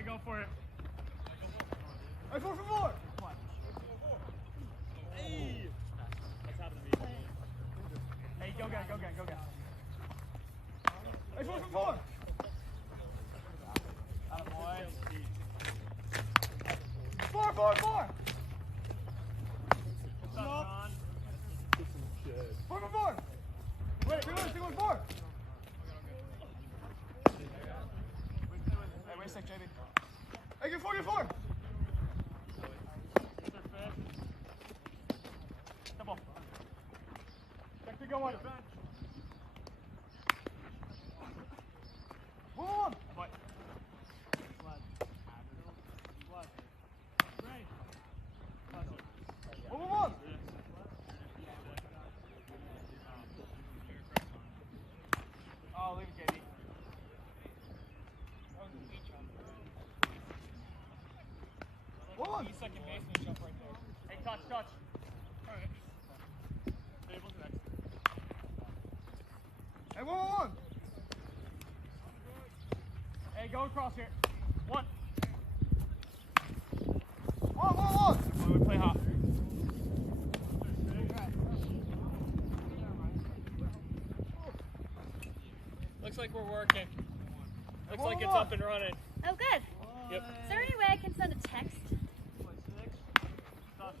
I go for it. Hey, 4 for 4. Hey. That's happened to me. Hey, go again, go again, go again. Hey, 4 for 4. Attaboy. 4, 4, 4. What's up, Ron? 4 for 4. Wait, stick with 4. Hey, wait a sec, JB. Hey, get 4, get 4. Double. Check to go on. 1. What? One. Oh, leave it, JB. One. He's second baseman, jump right there. Hey, touch. All right. Table's next. Hey, 1. Hey, go across here. 1. 1. We play hop. Looks like we're working. Looks like it's up and running. Oh, good. Yep. Is there any way I can send a text?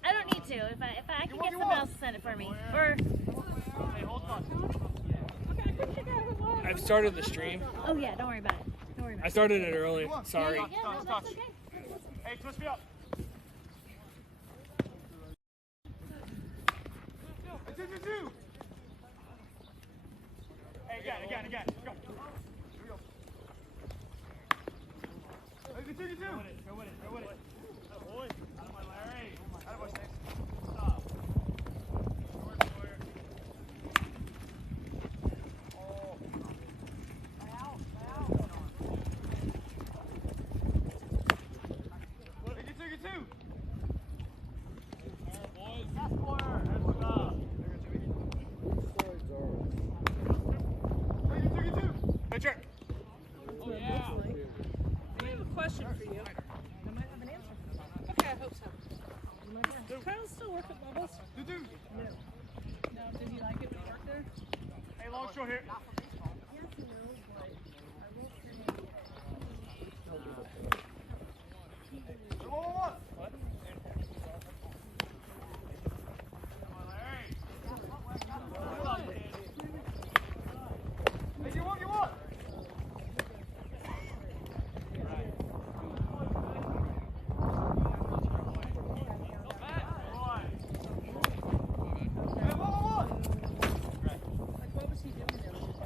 I don't need to. If I can get someone else to send it for me. Or Hey, hold on. okay, I couldn't figure out who it was. I've started the stream. Oh yeah, don't worry about it. Don't worry about I it. started it early. Sorry. Yeah, no, that's okay. Hey, twist me up. Hey, 2, 2, 2. Hey, again. Go. Hey, 2, 2, 2. Go with it. Boy. Out of my Larry. Attaboy, Steve. Stop. Short. Oh. Hey, get 2, get 2. Boys. Pass corner. That's what's up. Hey, get 2, get 2. Pitcher. Oh, yeah. I have a question for you. I might have an answer. Okay, I hope so. Does Kyle still work at Levels? 2, 2. No. Did he like it to work there? Hey, long short here. Yes, he knows, but I will say. 1. What? Come on, Larry. Hold on, kid. Hey, get 1, get 1. Hey, 1. Like, what was he doing there? Was it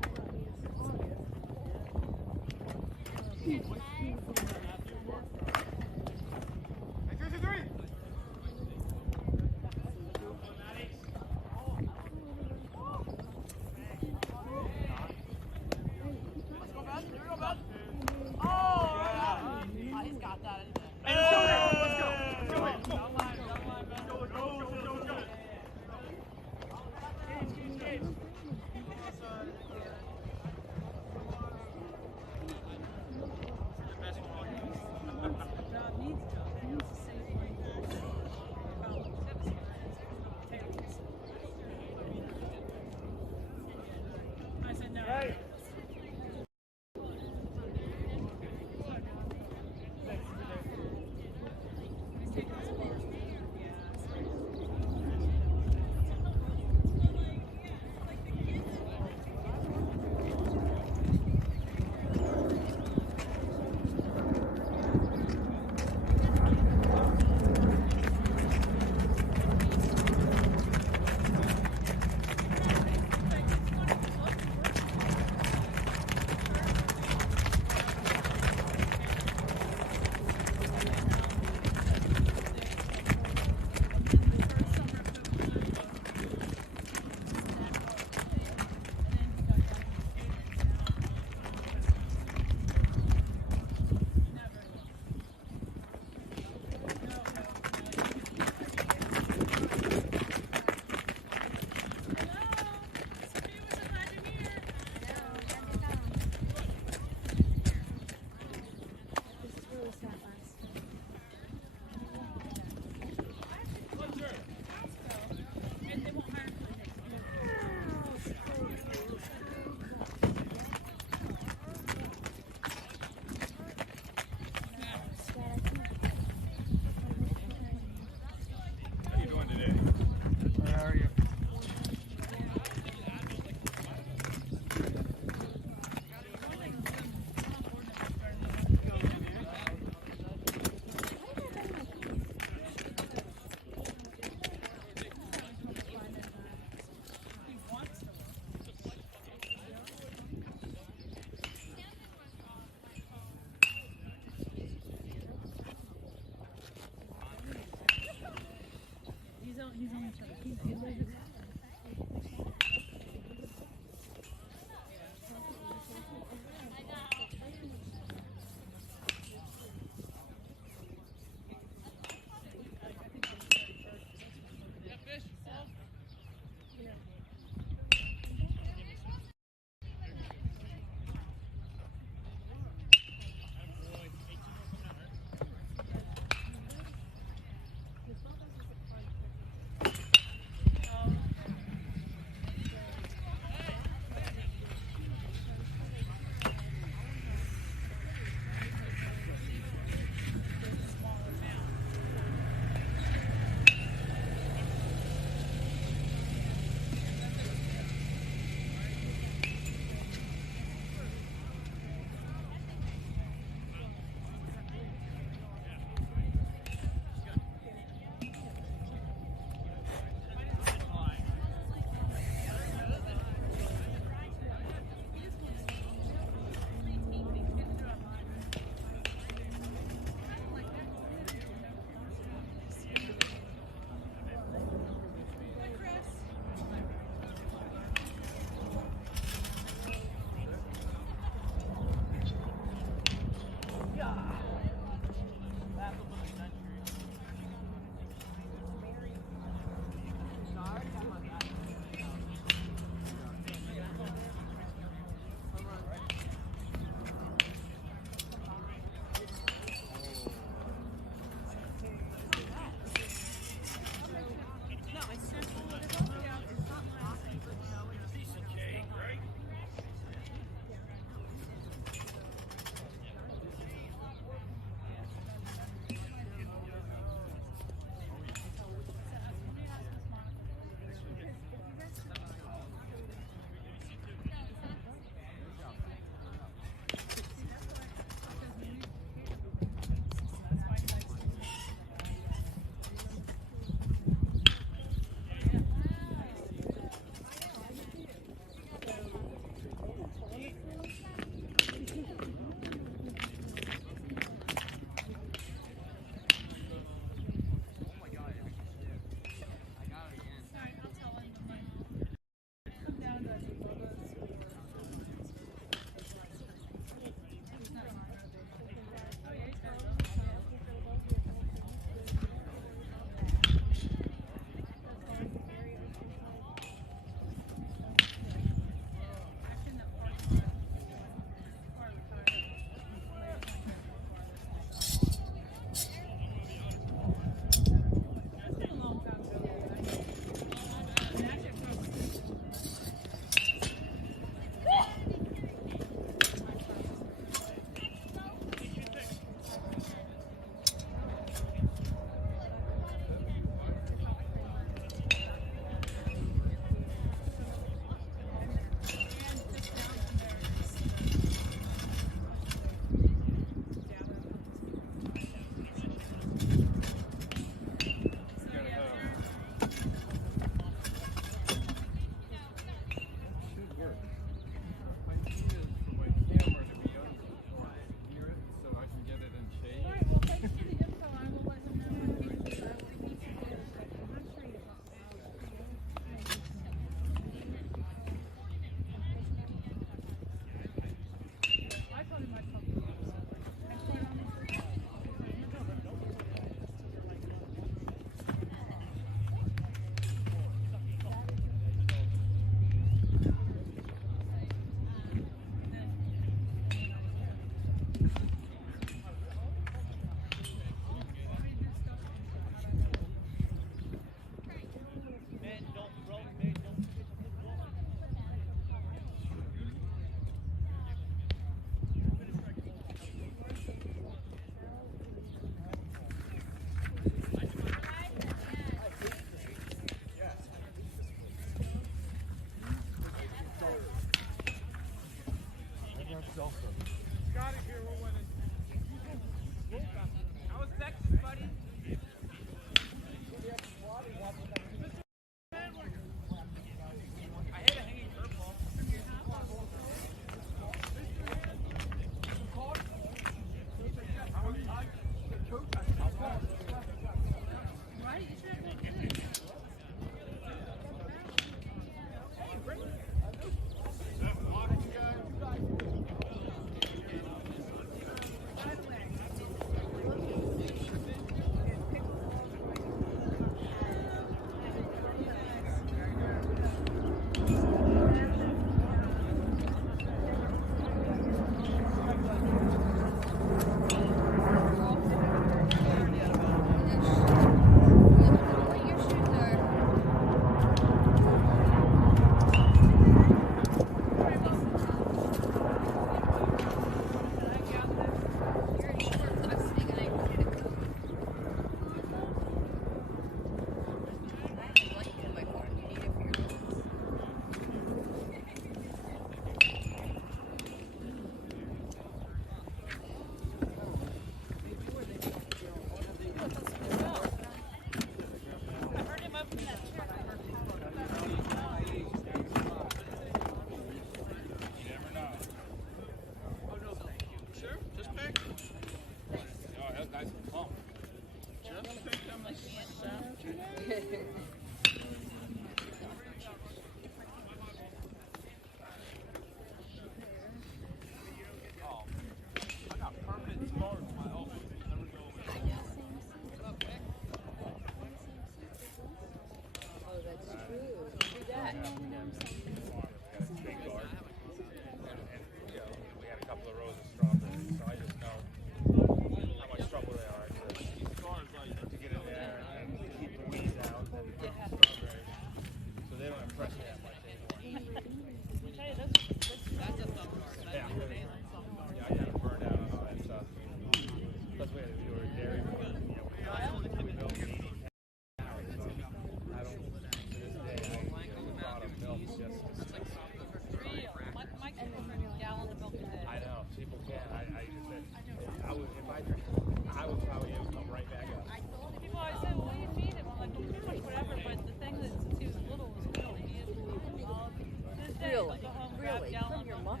Really? Really? From your mom?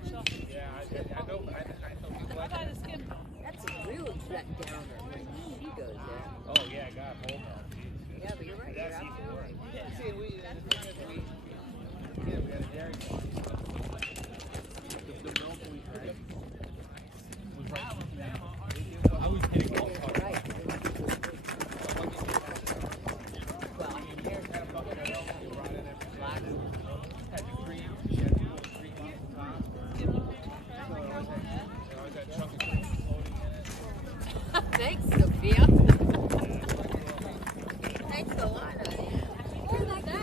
Yeah, I know. How about a skim? That's a really flat downer when she goes there. Oh yeah, I got hold on. Yeah, but you're right. You're That's absolutely even right. worse. See, we had a dairy farm. The milk we drank was right. I was getting all caught up. Right. Well, there's Had a bucket of milk, we brought in every black. Had the cream, she had the little cream on the top. So I always had a chunk of cream floating in it. Thanks, Sophia. Thanks a lot, honey. Where's that guy?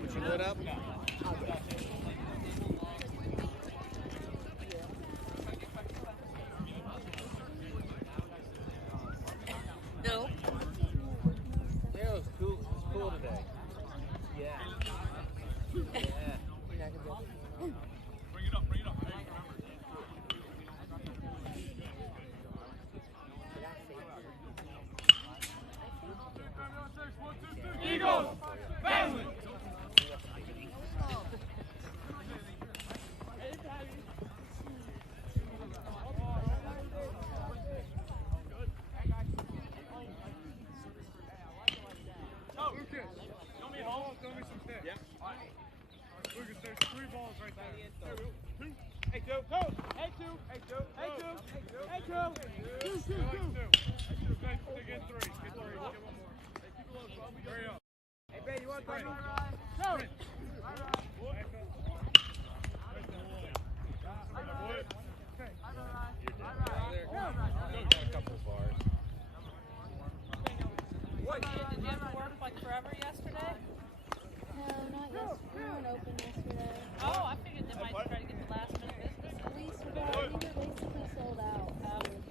Put your lid up. No. Yeah, it was cool. It was cool today. Yeah. Yeah. Bring it up, bring it up. Eagles! Family! Lucas, show me home. Throw me some sticks. Yeah. Lucas, there's 3 balls right there. 2. Hey, 2. Go. Hey, 2. Hey, 2. Hey, 2. Hey, 2. Hey, 2. They get 3. Get 3. Get one more. Hurry up. Hey, babe, you want to go? Go. A couple of bars. Did you have to work like forever yesterday? No, not yesterday. We weren't open yesterday. Oh, I figured they might try to get the last minute business. We basically sold out.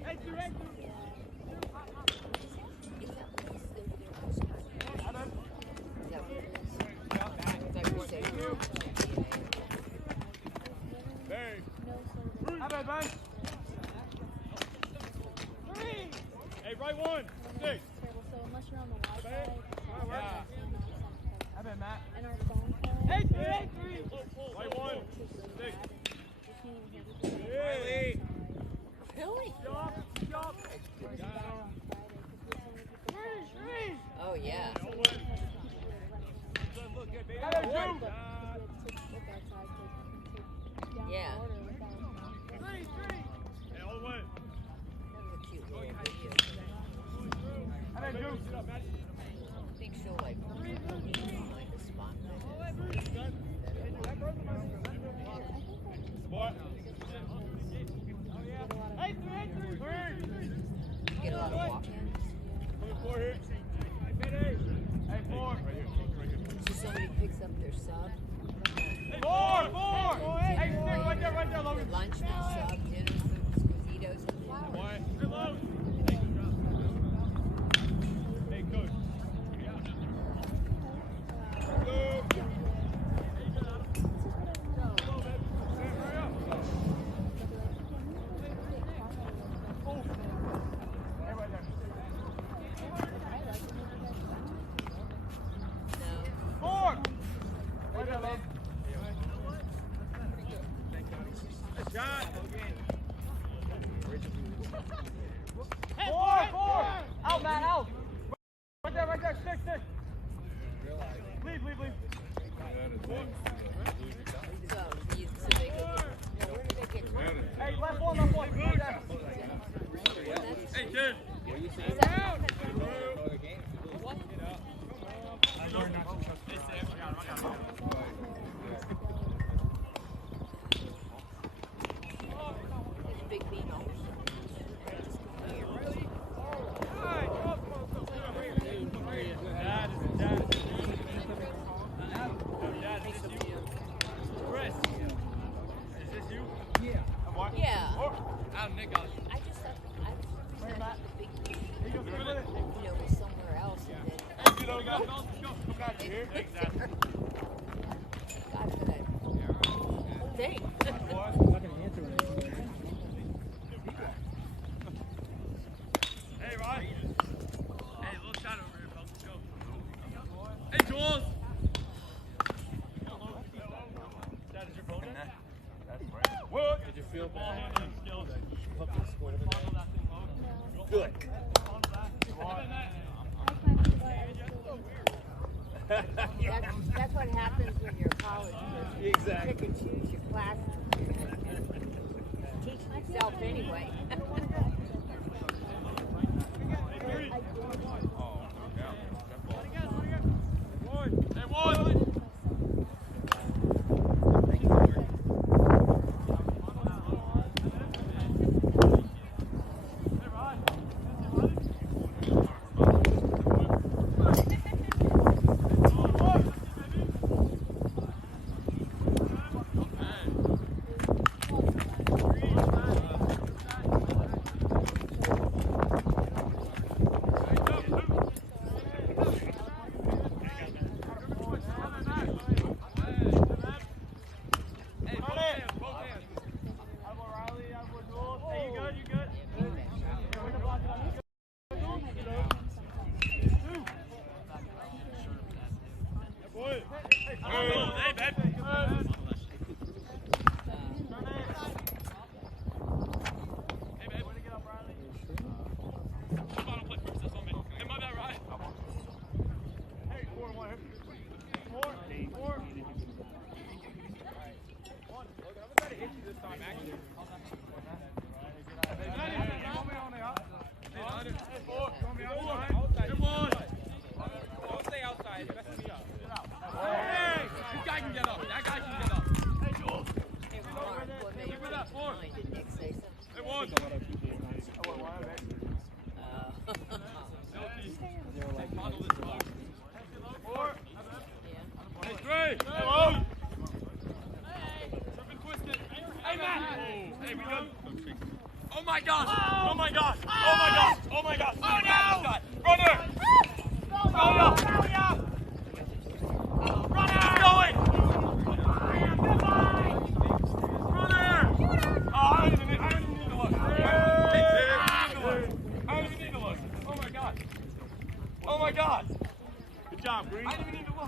Hey, 2. Hey, 2. Yeah. Hey. No service. How about Ben? 3. Hey, right 1. 6. Terrible. So unless you're on the Wi-Fi, Yeah. How about Matt? and our phone call. Hey, 3. Hey, 3. Right 1. 6. Really? Really? Jump. Jump. Oh, yeah. Look good, baby. How about you? Yeah. 3. Hey, all the way. That was a cute little video. How about you? I think she'll like find a spot. Boy. Hey, 3. Get a lot of walk-ins. 4 here. Hey, 4. So somebody picks up their sub. 4. Hey, 6. Right there, Logan. Lunch and sub, dinner, food, squeezitos, and flowers. Boy. Hey, Logan. Hey, coach. Go. No. 4. Right there, Logan. Shot. 4. Out, Matt, out. Right there. 6. Leave. So they go, now where did they get caught? Hey, left one. Right there. Hey, kid. It's Big Beano. Yeah. I just thought the Big Beano was somewhere else. And then God for that thing. ball handling skills. Good. That's what happens when you're in college. You Exactly. pick and choose your classes. Teach yourself anyway. Oh my gosh! Oh my gosh! Oh my gosh! Oh my gosh! Oh no! Runner! Runner! Runner! Going! Runner! Oh, I don't even need to look. I don't even need to look. Oh my god! Oh my god! Good job, Green. I didn't even need to look.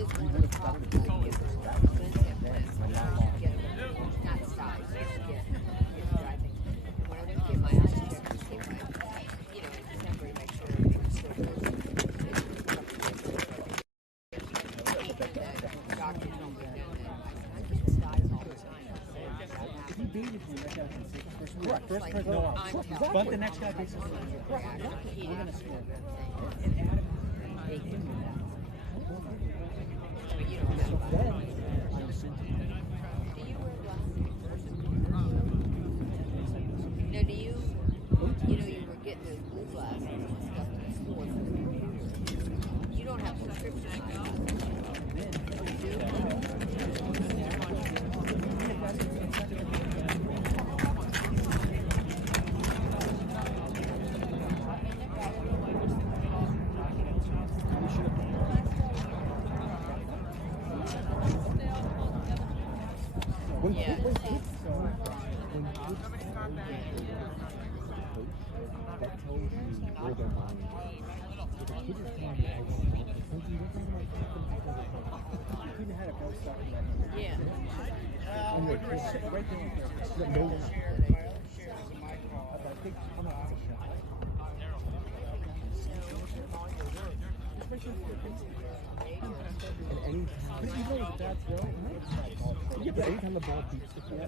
is one of the problems. Like, if Lynn's at Lynn's, you should get not size, you should get driving. When I went to get my eyes checked, to see my, you know, in December, to make sure everything was still good. The doctor told me then that I get size all the time. If you beat it, you got Correct. first Like, person off. I'm telling But you. the next guy beats us. We're going to score. But And Adam, they give me that. you don't have So then, I'm sitting. Do you wear glasses? Now, do you, you know, you were getting those blue glasses and stuff in the store for the computer. You don't have prescription eyeglasses. You do? Yeah. Yeah. Yeah, but anytime the ball beats the field,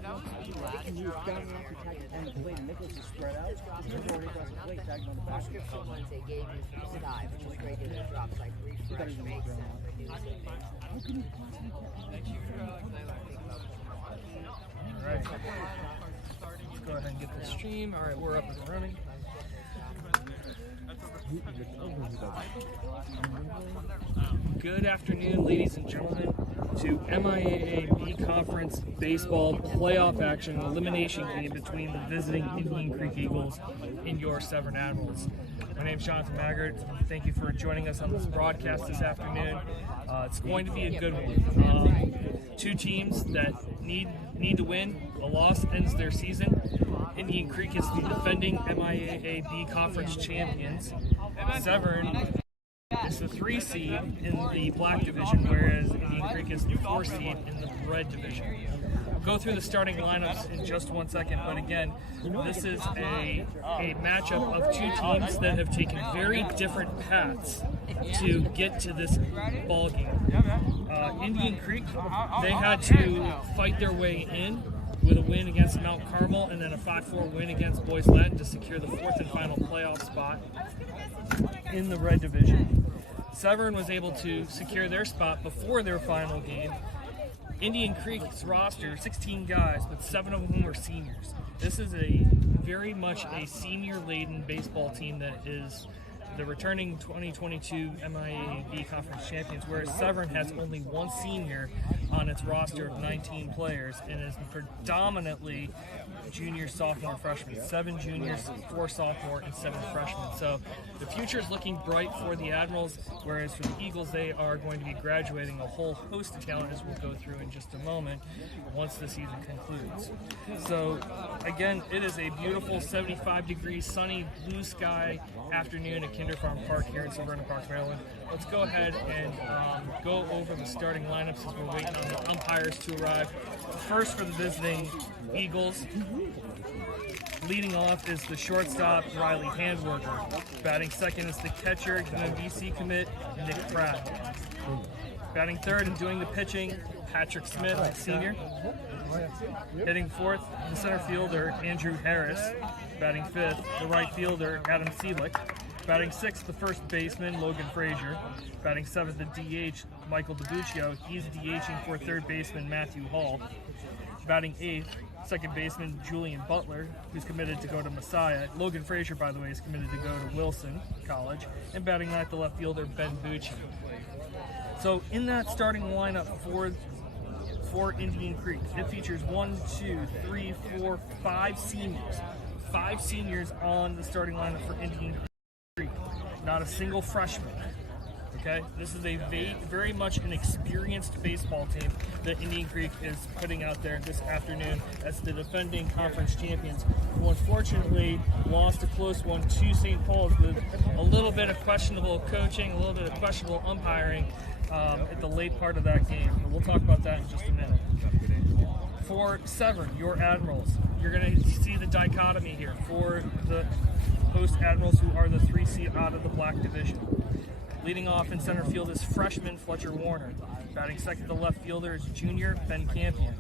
you move down and off your tag and the plate, and Nicholas is spread out. There's already got the plate tagged on the back. Prescription ones they gave you for the sky, which is regular drops like refresh, makes and reduce it. All right. Let's go ahead and get the stream. All right, we're up and running. Good afternoon, ladies and gentlemen, to MIAA B Conference Baseball playoff action elimination game between the visiting Indian Creek Eagles and your Severn Admirals. My name is Jonathan Maggard. Thank you for joining us on this broadcast this afternoon. It's going to be a good one. Two teams that need to win. A loss ends their season. Indian Creek is the defending MIAA B Conference champions. Severn is the 3 seed in the black division, whereas Indian Creek is the 4 seed in the red division. We'll go through the starting lineups in just 1 second, but again, this is a matchup of two teams that have taken very different paths to get to this ball game. Indian Creek, they had to fight their way in with a win against Mount Carmel and then a 5-4 win against Boys Latin to secure the 4th and final playoff spot in the red division. Severn was able to secure their spot before their final game. Indian Creek's roster, 16 guys, but 7 of whom are seniors. This is a very much a senior-laden baseball team that is the returning 2022 MIAA B Conference champions, whereas Severn has only 1 senior on its roster of 19 players and is predominantly junior, sophomore, freshmen. 7 juniors, 4 sophomore, and 7 freshmen. So the future is looking bright for the Admirals, whereas for the Eagles, they are going to be graduating a whole host of talent, as we'll go through in just a moment, once the season concludes. So again, it is a beautiful 75-degree sunny blue sky afternoon at Kinder Farm Park here in Severn Park, Maryland. Let's go ahead and go over the starting lineups as we're waiting on the umpires to arrive. First for the visiting Eagles, leading off is the shortstop, Riley Handwerker. Batting second is the catcher, UMBC commit, Nick Pratt. Batting third and doing the pitching, Patrick Smith, senior. Hitting fourth, the center fielder, Andrew Harris. Batting fifth, the right fielder, Adam Seelick. Batting sixth, the first baseman, Logan Frazier. Batting seventh, the DH, Michael DiBuccio. He's DHing for third baseman, Matthew Hall. Batting eighth, second baseman, Julian Butler, who's committed to go to Messiah. Logan Frazier, by the way, is committed to go to Wilson College. And batting ninth, the left fielder, Ben Bucci. So in that starting lineup for Indian Creek, it features 5 seniors. 5 seniors on the starting lineup for Indian Creek. Not a single freshman. Okay, this is a very much an experienced baseball team that Indian Creek is putting out there this afternoon as the defending conference champions, who unfortunately lost a close one to St. Paul's with a little bit of questionable coaching, a little bit of questionable umpiring. at the late part of that game. But we'll talk about that in just a minute. For Severn, your Admirals, you're going to see the dichotomy here. For the host Admirals, who are the 3 seed out of the Black Division. Leading off in center field is freshman Fletcher Warner. Batting second to left fielder is junior Ben Campion.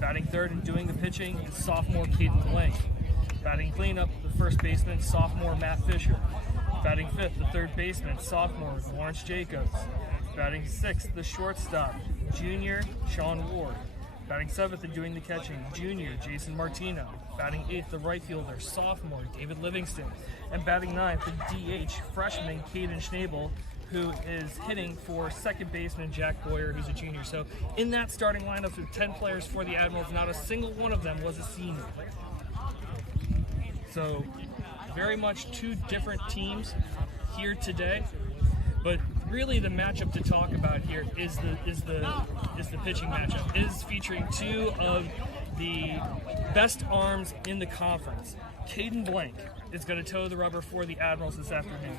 Batting third and doing the pitching is sophomore Caden Blank. Batting cleanup, the first baseman, sophomore Matt Fisher. Batting fifth, the third baseman, sophomore Lawrence Jacobs. Batting sixth, the shortstop, junior Sean Ward. Batting seventh and doing the catching, junior Jason Martino. Batting eighth, the right fielder, sophomore David Livingston. And batting ninth, the DH, freshman Caden Schnabel, who is hitting for second baseman Jack Boyer, who's a junior. So in that starting lineup of 10 players for the Admirals, not a single one of them was a senior. So very much two different teams here today. But really, the matchup to talk about here is the pitching matchup. It is featuring two of the best arms in the conference. Caden Blank is going to toe the rubber for the Admirals this afternoon.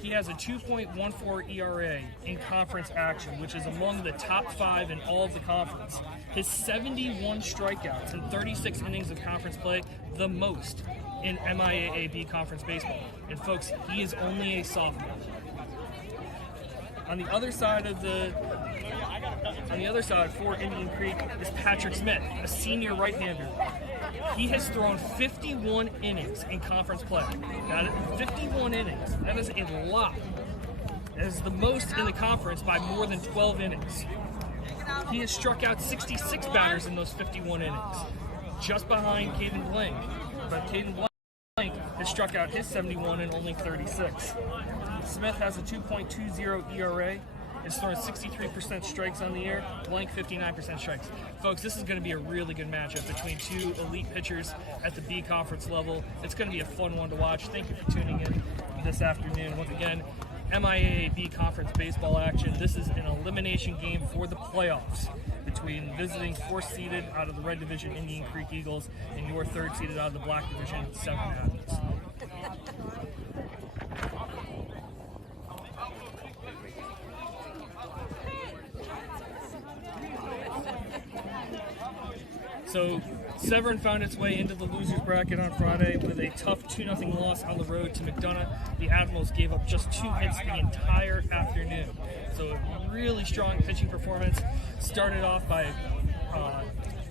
He has a 2.14 ERA in conference action, which is among the top 5 in all of the conference. His 71 strikeouts in 36 innings of conference play, the most in MIAA B conference baseball. And folks, he is only a sophomore. On the other side for Indian Creek is Patrick Smith, a senior right-hander. He has thrown 51 innings in conference play. That is 51 innings. That is a lot. That is the most in the conference by more than 12 innings. He has struck out 66 batters in those 51 innings, just behind Caden Blank. But Caden Blank has struck out his 71 in only 36. Smith has a 2.20 ERA. Is throwing 63% strikes on the year, Blank 59% strikes. Folks, this is going to be a really good matchup between two elite pitchers at the B conference level. It's going to be a fun one to watch. Thank you for tuning in this afternoon. Once again, MIAA B conference baseball action. This is an elimination game for the playoffs between visiting 4th seeded out of the Red Division Indian Creek Eagles and your 3rd seeded out of the Black Division Severn Admirals. So Severn found its way into the losers bracket on Friday with a tough 2-0 loss on the road to McDonough. The Admirals gave up just 2 hits the entire afternoon. So a really strong pitching performance. Started off by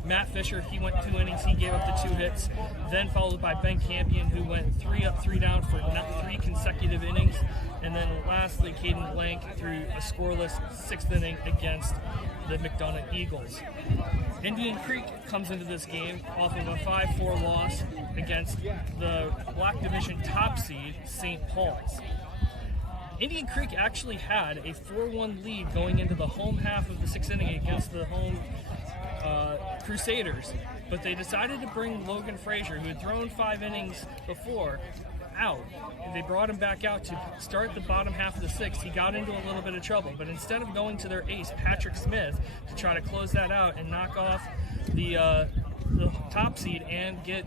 Matt Fisher. He went 2 innings. He gave up the 2 hits. Then followed by Ben Campion, who went 3 up, 3 down for 3 consecutive innings. And then lastly, Caden Blank threw a scoreless 6th inning against the McDonough Eagles. Indian Creek comes into this game off of a 5-4 loss against the Black Division top seed, St. Paul's. Indian Creek actually had a 4-1 lead going into the home half of the 6th inning against the home Crusaders, but they decided to bring Logan Frazier, who had thrown 5 innings before, out. They brought him back out to start the bottom half of the 6th. He got into a little bit of trouble, but instead of going to their ace, Patrick Smith, to try to close that out and knock off the top seed and get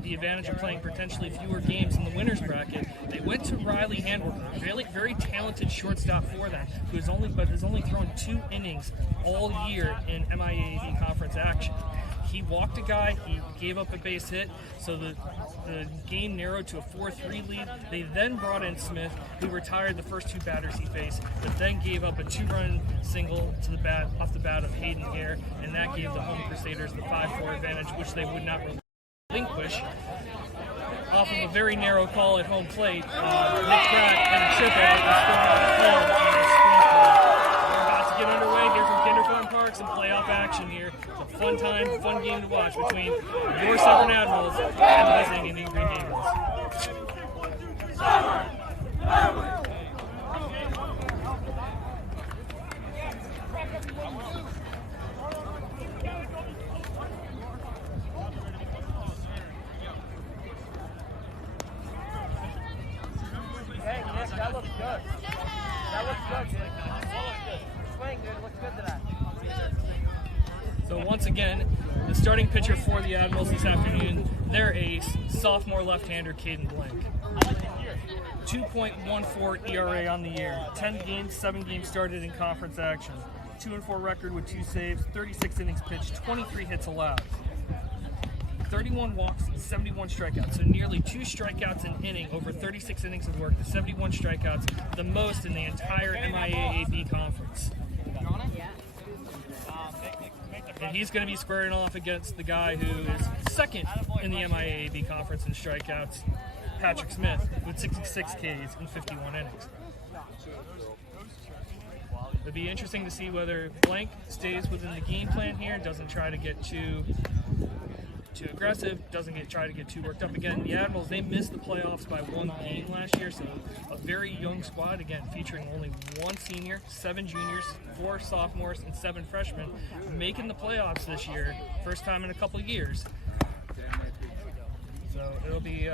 the advantage of playing potentially fewer games in the winners bracket, they went to Riley Handworker, very, very talented shortstop for them, who has only thrown 2 innings all year in MIAA conference action. He walked a guy, he gave up a base hit, so the game narrowed to a 4-3 lead. They then brought in Smith, who retired the first 2 batters he faced, but then gave up a 2-run single to the bat off the bat of Hayden Hare, and that gave the home Crusaders the 5-4 advantage, which they would not relinquish. Off of a very narrow call at home plate, Nick Pratt had a trip at it, was thrown out of field on a screen play. We're about to get underway here from Kinder Farm Parks and playoff action here. It's a fun time, fun game to watch between your Severn Admirals and the visiting Indian Creek Eagles. That looks good. That looks good. Swing, dude. Looks good to that. So once again, the starting pitcher for the Admirals this afternoon, their ace, sophomore left-hander Caden Blank. 2.14 ERA on the year. 10 games, 7 games started in conference action. 2-4 record with 2 saves, 36 innings pitched, 23 hits allowed. 31 walks, 71 strikeouts. So nearly 2 strikeouts an inning over 36 innings of work to 71 strikeouts, the most in the entire MIAA B conference. And he's going to be squaring off against the guy who is second in the MIAA B conference in strikeouts, Patrick Smith, with 66 Ks in 51 innings. It'll be interesting to see whether Blank stays within the game plan here, doesn't try to get too aggressive, doesn't try to get too worked up. Again, the Admirals, they missed the playoffs by 1 game last year, so a very young squad, again, featuring only 1 senior, 7 juniors, 4 sophomores, and 7 freshmen, making the playoffs this year, first time in a couple years. So it'll be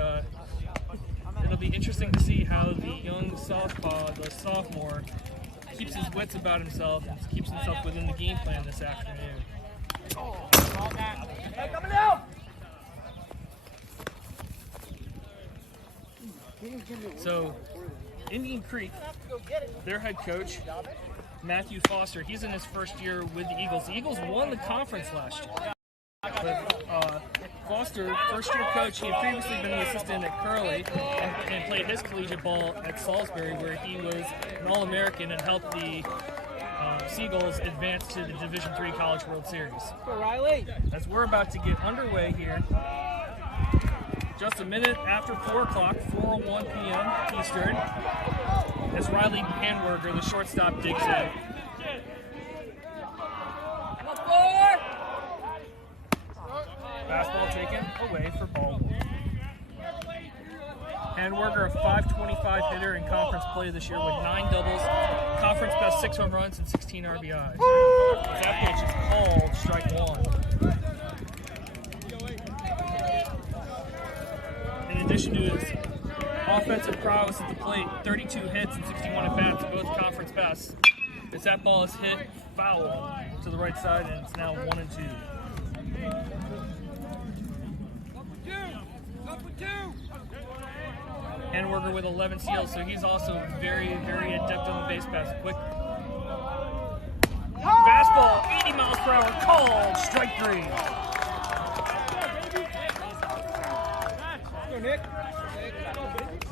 interesting to see how the young the sophomore, keeps his wits about himself and keeps himself within the game plan this afternoon. So, Indian Creek, their head coach, Matthew Foster, he's in his first year with the Eagles. The Eagles won the conference last year. But Foster, first-year coach, he had previously been the assistant at Curley and played his collegiate ball at Salisbury, where he was an All-American and helped the Seagulls advance to the Division III College World Series. As we're about to get underway here, just a minute after 4 o'clock, 4:01 p.m. Eastern, as Riley Hanwerger, the shortstop, digs in. Fastball taken away for ball 1. Hanwerger, a .525 hitter in conference play this year with 9 doubles, conference best 6 home runs and 16 RBIs. That pitch is called strike 1. In addition to his offensive prowess at the plate, 32 hits and 61 at-bats, both conference best, as that ball is hit foul to the right side, and it's now 1-2. Hanwerger with 11 steals, so he's also very, very adept on the base pass. Quick fastball, 80 miles per hour, called strike 3.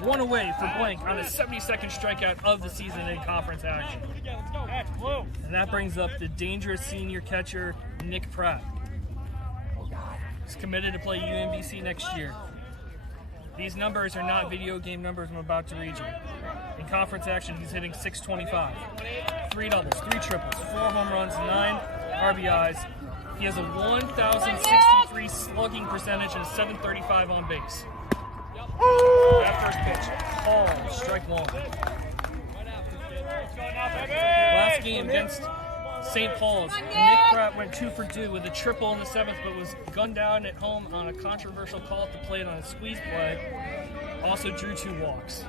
One away for Blank on his 72nd strikeout of the season in conference action. And that brings up the dangerous senior catcher, Nick Pratt. He's committed to play UMBC next year. These numbers are not video game numbers I'm about to read you. In conference action, he's hitting .625. 3 doubles, 3 triples, 4 home runs, 9 RBIs. He has a 1,063 slugging percentage and a .735 on base. That first pitch, called strike 1. Last game against St. Paul's, Nick Pratt went 2 for 2 with a triple in the 7th, but was gunned down at home on a controversial call at the plate on a squeeze play. Also drew 2 walks.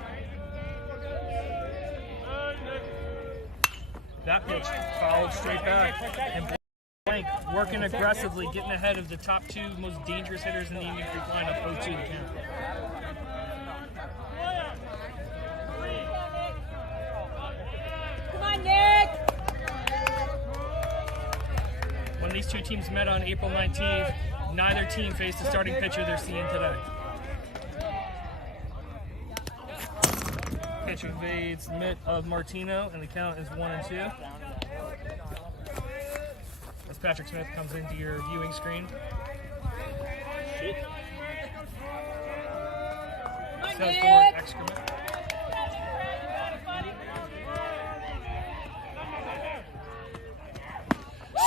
That pitch fouled straight back, and Blank working aggressively, getting ahead of the top 2 most dangerous hitters in the Indian Creek lineup, 0-2 the count. Come on, Nick! When these 2 teams met on April 19th, neither team faced the starting pitcher they're seeing today. Pitch evades the mitt of Martino, and the count is 1-2. As Patrick Smith comes into your viewing screen. Says the word excrement.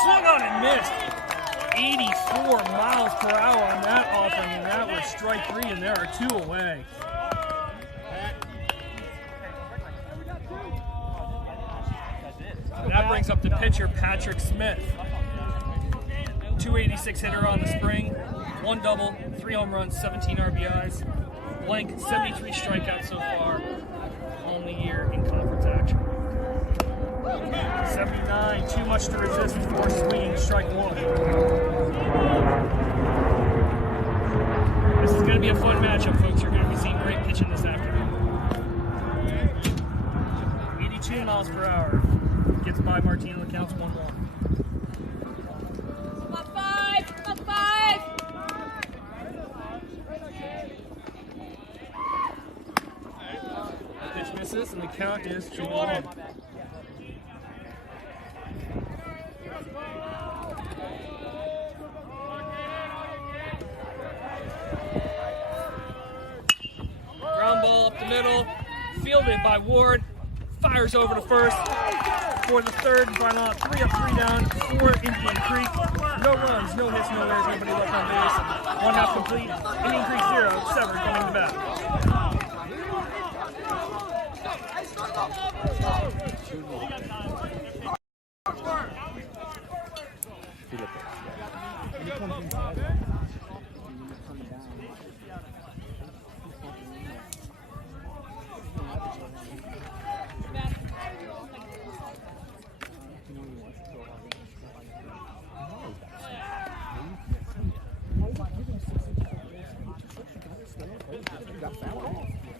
Swung on and missed. 84 miles per hour on that offering, and that was strike 3, and there are 2 away. And that brings up the pitcher, Patrick Smith. 286 hitter on the spring, 1 double, 3 home runs, 17 RBIs. Blank, 73 strikeouts so far on the year in conference action. 79, too much to resist, 4 swinging, strike 1. This is going to be a fun matchup, folks. You're going to be seeing great pitching this afternoon. miles per hour. Gets by Martino, counts 1-1. Up 5! Up 5! Pitch misses, and the count is 2-1. Ground ball up the middle, fielded by Ward, fires over to first for the third and final out. 3 up, 3 down for Indian Creek. No runs, no hits, no errors, nobody left on base. 1 half complete. Indian Creek 0, Severn coming to bat.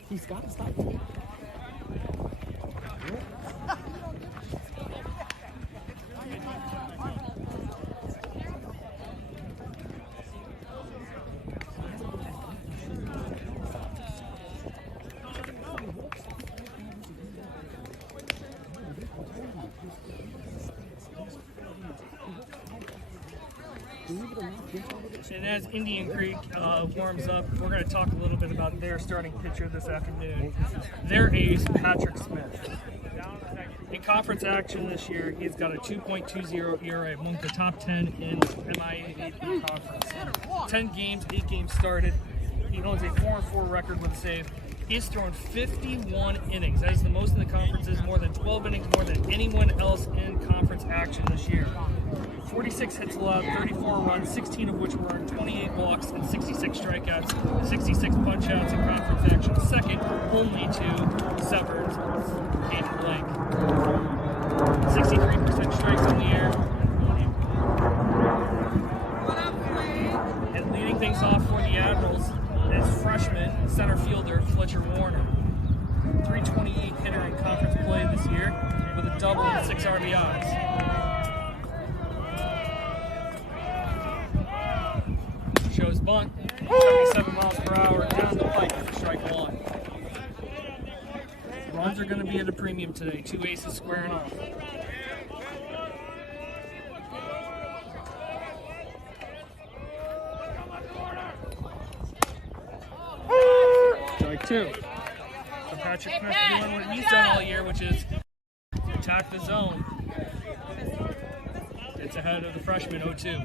He's got to stop. And as Indian Creek warms up, we're going to talk a little bit about their starting pitcher this afternoon. Their ace, Patrick Smith. In conference action this year, he's got a 2.20 ERA, among the top 10 in MIAA conference. 10 games, 8 games started. He owns a 4-4 record with a save. He's thrown 51 innings. That is the most in the conferences, more than 12 innings, more than anyone else in conference action this year. 46 hits allowed, 34 runs, 16 of which were earned, 28 walks, and 66 strikeouts, 66 punch-outs in conference action, second only to Severn's Caden Blank. 63% strikes in the air. And leading things off for the Admirals is freshman center fielder Fletcher Warner. 328 hitter in conference play this year with a double and 6 RBIs. Shows bunt, 77 miles per hour down the pike for strike 1. Runs are going to be at a premium today. 2 aces squaring off. Strike 2. So Patrick Smith doing what he's done all year, which is attack the zone. Gets ahead of the freshman 0-2.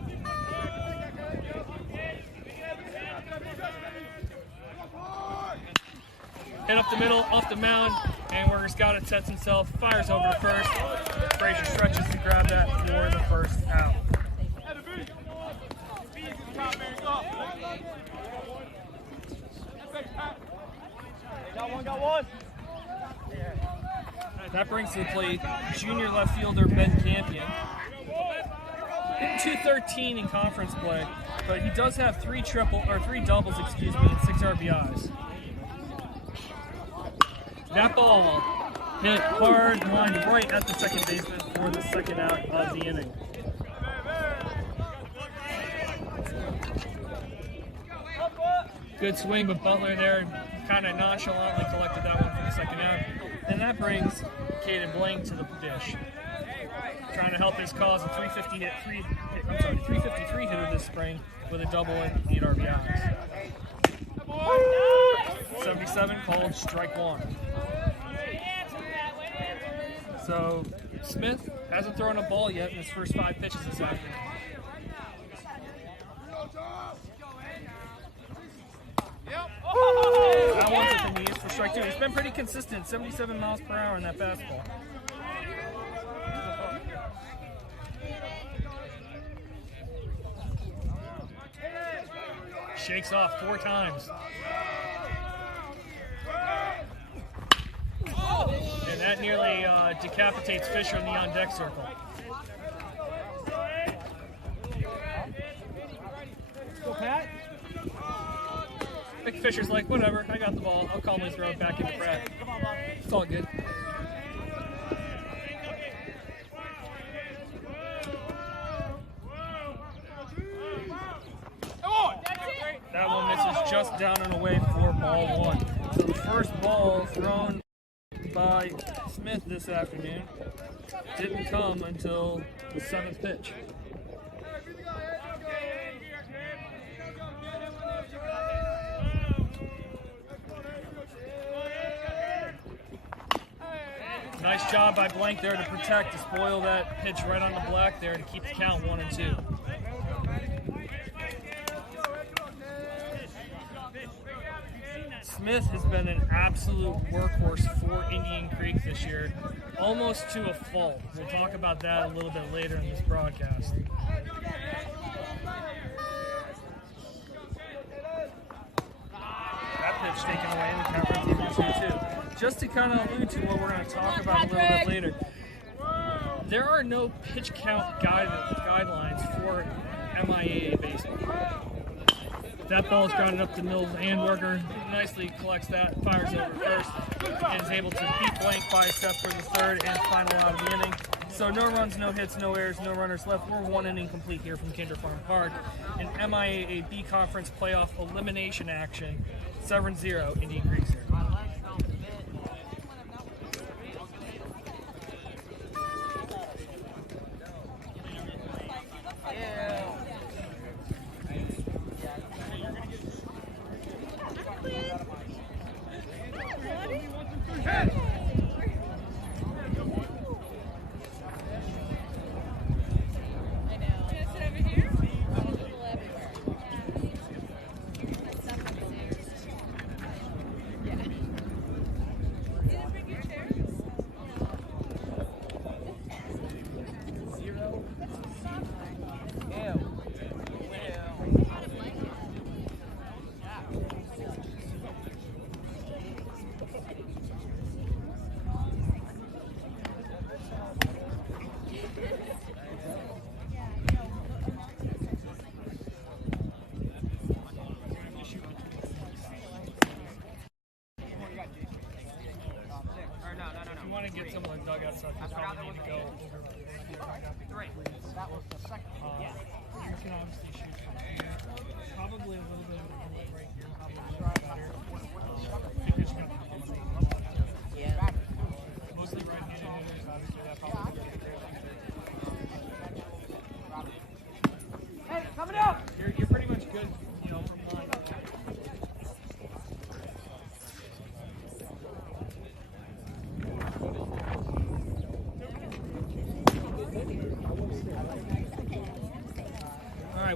Hit up the middle, off the mound, and Werger's got it, sets himself, fires over to first. Frazier stretches to grab that for the first out. Got one. That brings to the plate junior left fielder Ben Campion. Hitting 213 in conference play, but he does have 3 doubles, and 6 RBIs. That ball hit hard, lined right at the second baseman for the second out of the inning. Good swing, but Butler there kind of nonchalantly collected that one for the second out. And that brings Caden Blank to the dish. Trying to help his cause, a 353 hitter this spring with a double and 8 RBIs. 77 called strike 1. So Smith hasn't thrown a ball yet in his first 5 pitches this afternoon. That one's at the knees for strike 2. He's been pretty consistent, 77 miles per hour in that fastball. Shakes off 4 times. And that nearly decapitates Fisher in the on-deck circle. Go, Pat. Mick Fisher's like, whatever, I got the ball. I'll calmly throw it back into Pratt. It's all good. just down and away for ball 1. So the first ball thrown by Smith this afternoon didn't come until the 7th pitch. Nice job by Blank there to protect, to spoil that pitch right on the black there to keep the count 1-2. Smith has been an absolute workhorse for Indian Creek this year, almost to a fault. We'll talk about that a little bit later in this broadcast. That pitch taken away in the count runs even 2-2. Just to kind of allude to what we're going to talk about a little bit later, there are no pitch count guidelines for MIAA baseball. That ball is grounded up to Mills and Worker. Nicely collects that, fires over first, and is able to beat Blank by a step for the 3rd and final out of the inning. So no runs, no hits, no errors, no runners left. We're 1 inning complete here from Kinder Farm Park. In MIAA B Conference Playoff Elimination Action, Severn 0, Indian Creek 0. Get some of the dugout stuff. You probably need to go over. That was the second. You can obviously shoot from here. Probably a little bit of right here. Yeah. Mostly right-handed hitters, obviously that probably. Hey, coming out! You're pretty much good, you know, from line.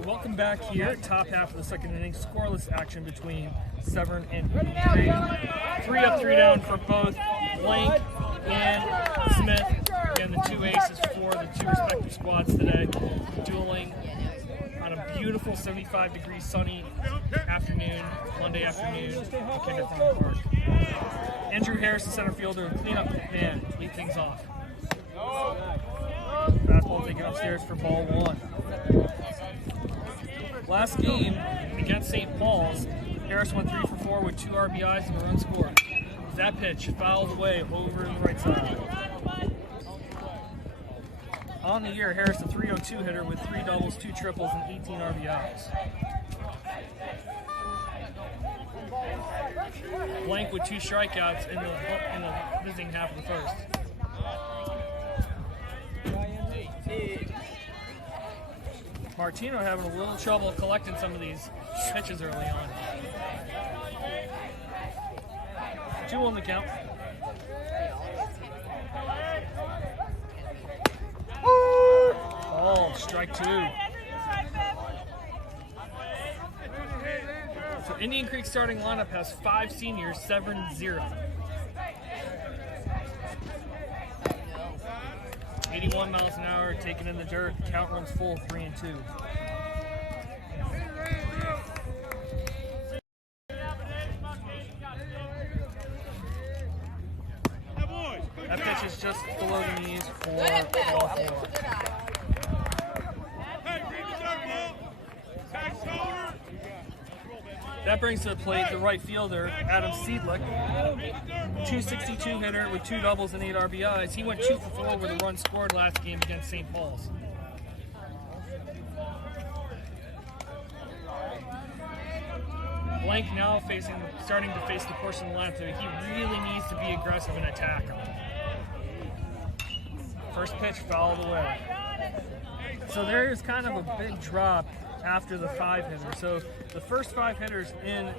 Welcome back here, top half of the 2nd inning, scoreless action between Severn and Indian Creek. 3 up, 3 down for both Blank and Smith. Again, the 2 aces for the 2 respective squads today, dueling on a beautiful 75-degree sunny afternoon, Monday afternoon, at Kinder Farm Park. Andrew Harris, the center fielder, clean up man, lead things off. Fastball taken upstairs for ball 1. Last game against St. Paul's, Harris went 3 for 4 with 2 RBIs and a run scored. That pitch fouled away over the right side. On the year, Harris a .302 hitter with 3 doubles, 2 triples, and 18 RBIs. Blank with 2 strikeouts in the visiting half of the 1st. Martino having a little trouble collecting some of these pitches early on. 2 on the count. Oh, strike 2. So Indian Creek starting lineup has 5 seniors, Severn 0. 81 miles an hour, taken in the dirt. Count runs full, 3-2. That pitch is just below the knees for ball 4. That brings to the plate the right fielder, Adam Seidlich, .262 hitter with 2 doubles and 8 RBIs. He went 2 for 4 with a run scored last game against St. Paul's. Blank now starting to face the portion of the lineup that he really needs to be aggressive and attack him. First pitch fouled away. So there is kind of a big drop after the 5 hitters. So the first 5 hitters in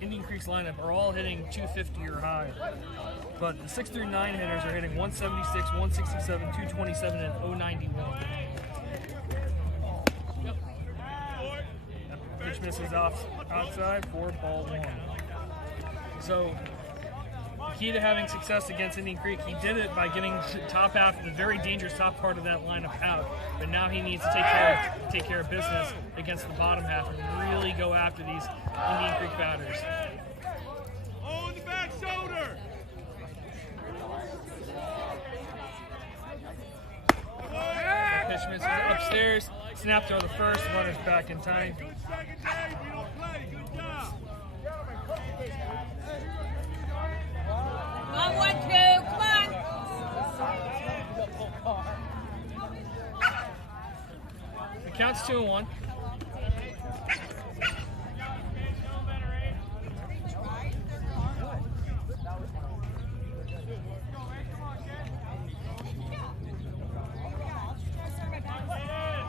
Indian Creek's lineup are all hitting 250 or higher. But the 6 through 9 hitters are hitting 176, 167, 227, and 091. Pitch misses outside for ball 1. So key to having success against Indian Creek, he did it by getting top half, the very dangerous top part of that lineup out. But now he needs to take care of business against the bottom half and really go after these Indian Creek batters. Oh, in the back shoulder. Pitch misses upstairs. Snap throw the first, runner's back in time. Good second, Dave. You don't play. Good job. Come on, 1, 2, come on. It counts 2-1.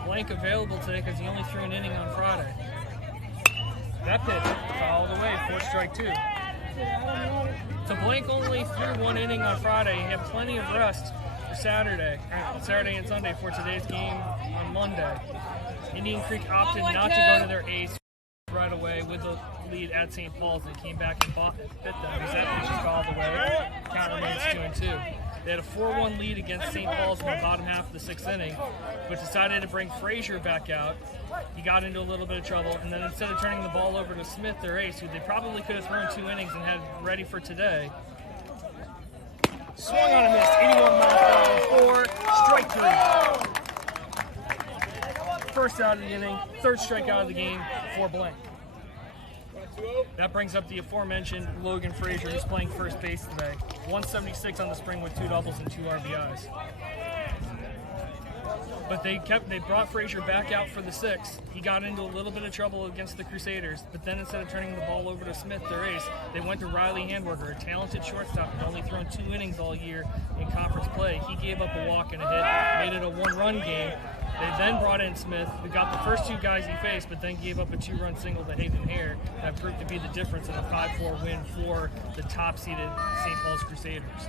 Blank available today because he only threw an inning on Friday. That pitch fouled away, 4 strike 2. So Blank only threw 1 inning on Friday. He had plenty of rest for Saturday and Sunday for today's game on Monday. Indian Creek opted not to go to their ace right away with the lead at St. Paul's. They came back and bit them because that pitch was fouled away. Count remains 2-2. They had a 4-1 lead against St. Paul's in the bottom half of the 6th inning, but decided to bring Frazier back out. He got into a little bit of trouble, and then instead of turning the ball over to Smith, their ace, who they probably could have thrown 2 innings and had ready for today, swung on a miss, 81 miles per hour, 4, strike 3. First out of the inning, 3rd strikeout of the game for Blank. That brings up the aforementioned Logan Frazier, who's playing first base today. 176 on the spring with 2 doubles and 2 RBIs. But they brought Frazier back out for the 6th. He got into a little bit of trouble against the Crusaders, but then instead of turning the ball over to Smith, their ace, they went to Riley Handwerker, a talented shortstop who's only thrown 2 innings all year in conference play. He gave up a walk and a hit, made it a 1-run game. They then brought in Smith, who got the first 2 guys he faced, but then gave up a 2-run single to Hayden Hare. That proved to be the difference in a 5-4 win for the top-seeded St. Paul's Crusaders.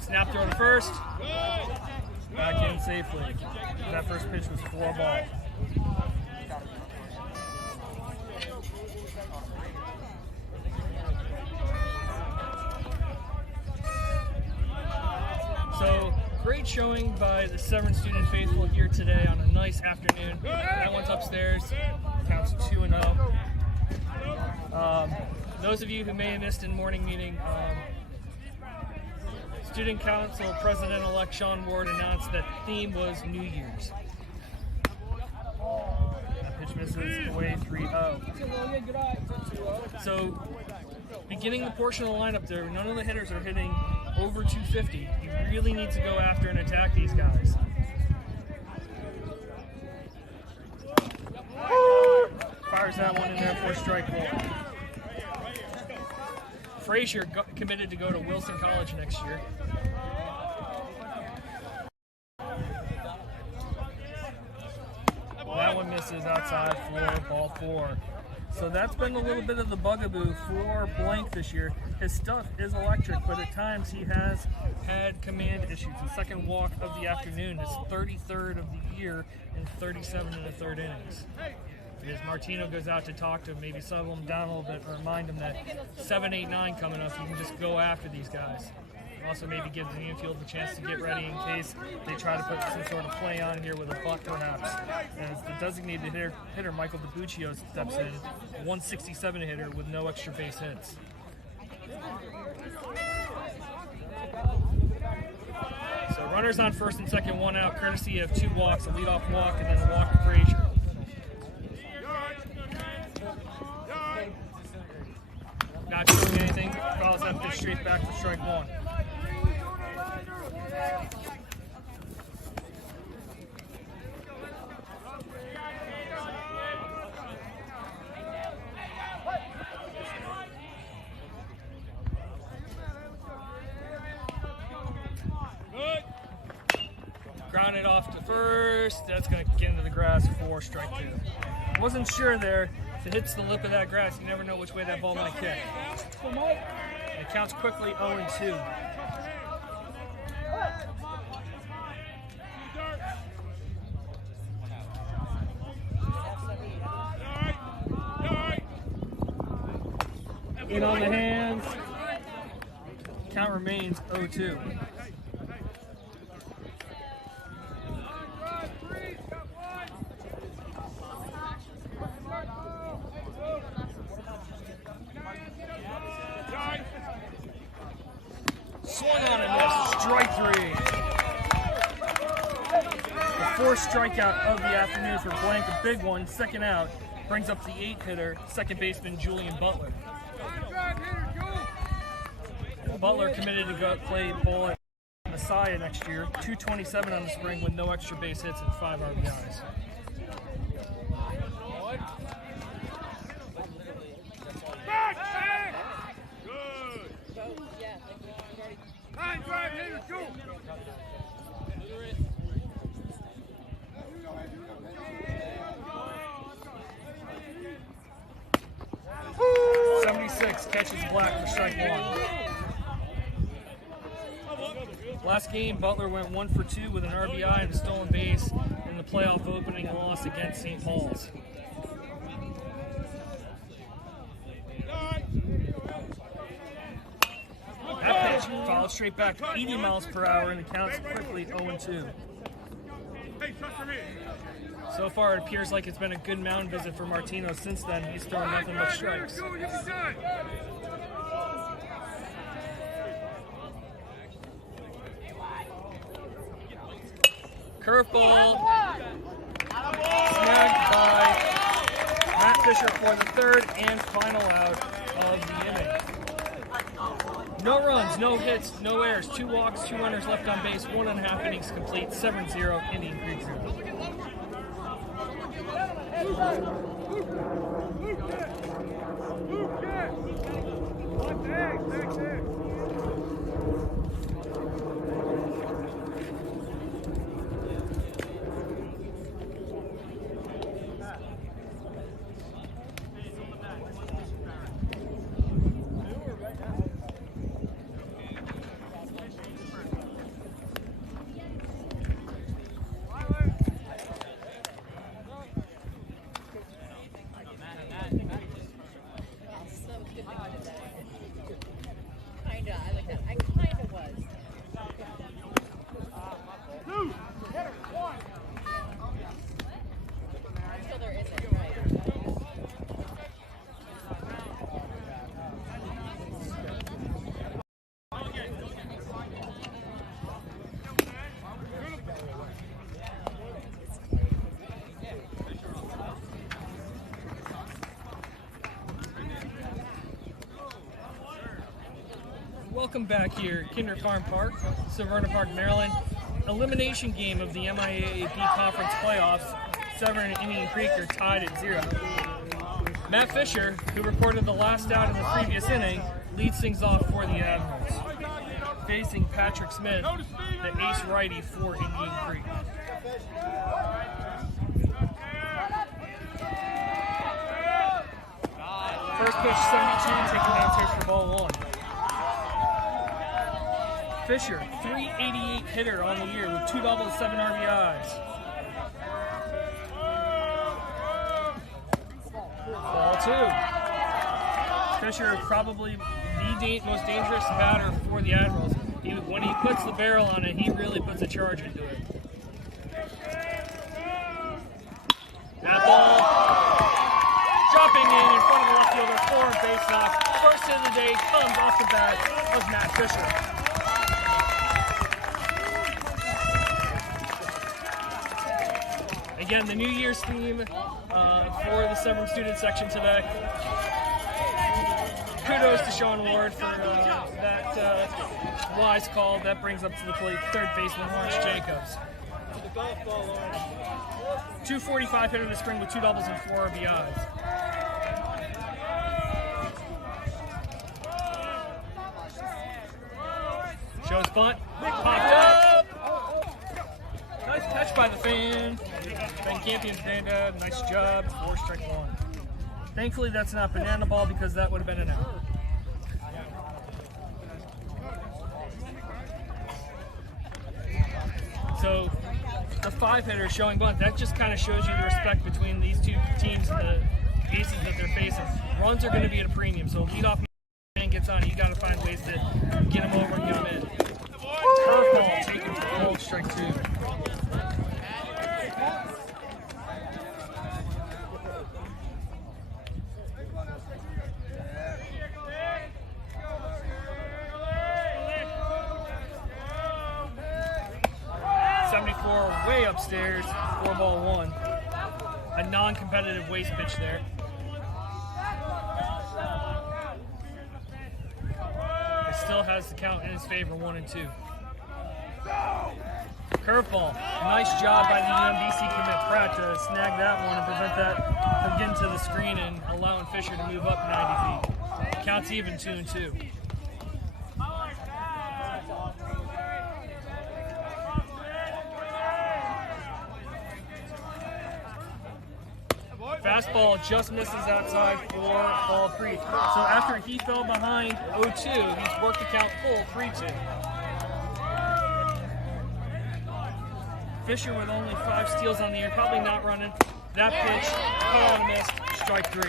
Snap throw to first. Back in safely. That first pitch was 4 ball. So, great showing by the Severn student faithful here today on a nice afternoon. That one's upstairs. Counts 2-0. Those of you who may have missed in morning meeting, Student Council President-elect Sean Ward announced that theme was New Year's. That pitch misses away 3-0. So, beginning the portion of the lineup there, none of the hitters are hitting over 250. You really need to go after and attack these guys. Fires that one in there for strike 1. Frazier committed to go to Wilson College next year. That one misses outside for ball 4. So that's been a little bit of the bugaboo for Blank this year. His stuff is electric, but at times he has had command issues. The second walk of the afternoon, his 33rd of the year in 37 1/3 innings. As Martino goes out to talk to him, maybe settle him down a little bit, or remind him that 7, 8, 9 coming up, you can just go after these guys. Also maybe give the infield a chance to get ready in case they try to put some sort of play on here with a bunt perhaps. As the designated hitter Michael DiBuccio steps in, a 167 hitter with no extra base hits. So runners on first and second, 1 out, courtesy of 2 walks, a leadoff walk, and then a walk to Frazier. Not doing anything, fouls that pitch straight back for strike 1. it off to first. That's going to get into the grass for strike 2. Wasn't sure there. If it hits the lip of that grass, you never know which way that ball might kick. It counts quickly 0-2. In on the hands. Count remains 0-2. Swung on and missed. Strike 3. The fourth strikeout of the afternoon for Blank, a big one. Second out brings up the 8th hitter, second baseman Julian Butler. Butler committed to go play ball at MIAA next year. 227 on the spring with no extra base hits and 5 RBIs. Back! Good. Line drive, hitters, go! 76 catches Black for strike 1. Last game, Butler went 1 for 2 with an RBI and a stolen base in the playoff opening loss against St. Paul's. That pitch followed straight back 80 miles per hour and it counts quickly 0-2. So far, it appears like it's been a good mound visit for Martino. Since then, he's thrown nothing but strikes. Curveball. Snagged by Matt Fisher for the 3rd and final out of the inning. No runs, no hits, no errors, 2 walks, 2 runners left on base, 1.5 innings complete, 7-0, Indian Creek 0. Welcome back here, Kinder Farm Park, Severn Park, Maryland. Elimination game of the MIAA B Conference playoffs. Severn and Indian Creek are tied at 0. Matt Fisher, who recorded the last out in the previous inning, leads things off for the Admirals. Facing Patrick Smith, the ace righty for Indian Creek. First pitch 72, taking answers for ball 1. Fisher, 388 hitter on the year with 2 doubles, 7 RBIs. Ball 2. Fisher probably the most dangerous batter for the Admirals. When he puts the barrel on it, he really puts a charge into it. That ball dropping in front of the left fielder for a base knock. First hit of the day comes off the bat of Matt Fisher. Again, the New Year's theme for the Severn student section today. Kudos to Sean Ward for that wise call. That brings up to the plate 3rd baseman Lawrence Jacobs. 245 hitter this spring with 2 doubles and 4 RBIs. Shows bunt, popped up. Nice catch. fan. Ben Campion's granddad, nice job. 4 strike 1. Thankfully, that's not banana ball because that would have been an out. So the 5-hitter showing bunt, that just kind of shows you the respect between these two teams and the aces that they're facing. Runs are going to be at a premium, so leadoff man gets on, you got to find ways to get him over and get him in. Curveball taken for cold, strike 2. Way upstairs, 4-1. A non-competitive waste pitch there. It still has the count in his favor, 1-2. Curveball. Nice job by the UMBC commit Pratt to snag that one and prevent that from getting to the screen and allowing Fisher to move up 90 feet. Counts even, 2-2. Fastball just misses outside for ball 3. So after he fell behind 0-2, he's worked the count full 3-2. Fisher with only 5 steals on the year, probably not running. That pitch, caught on miss, strike 3.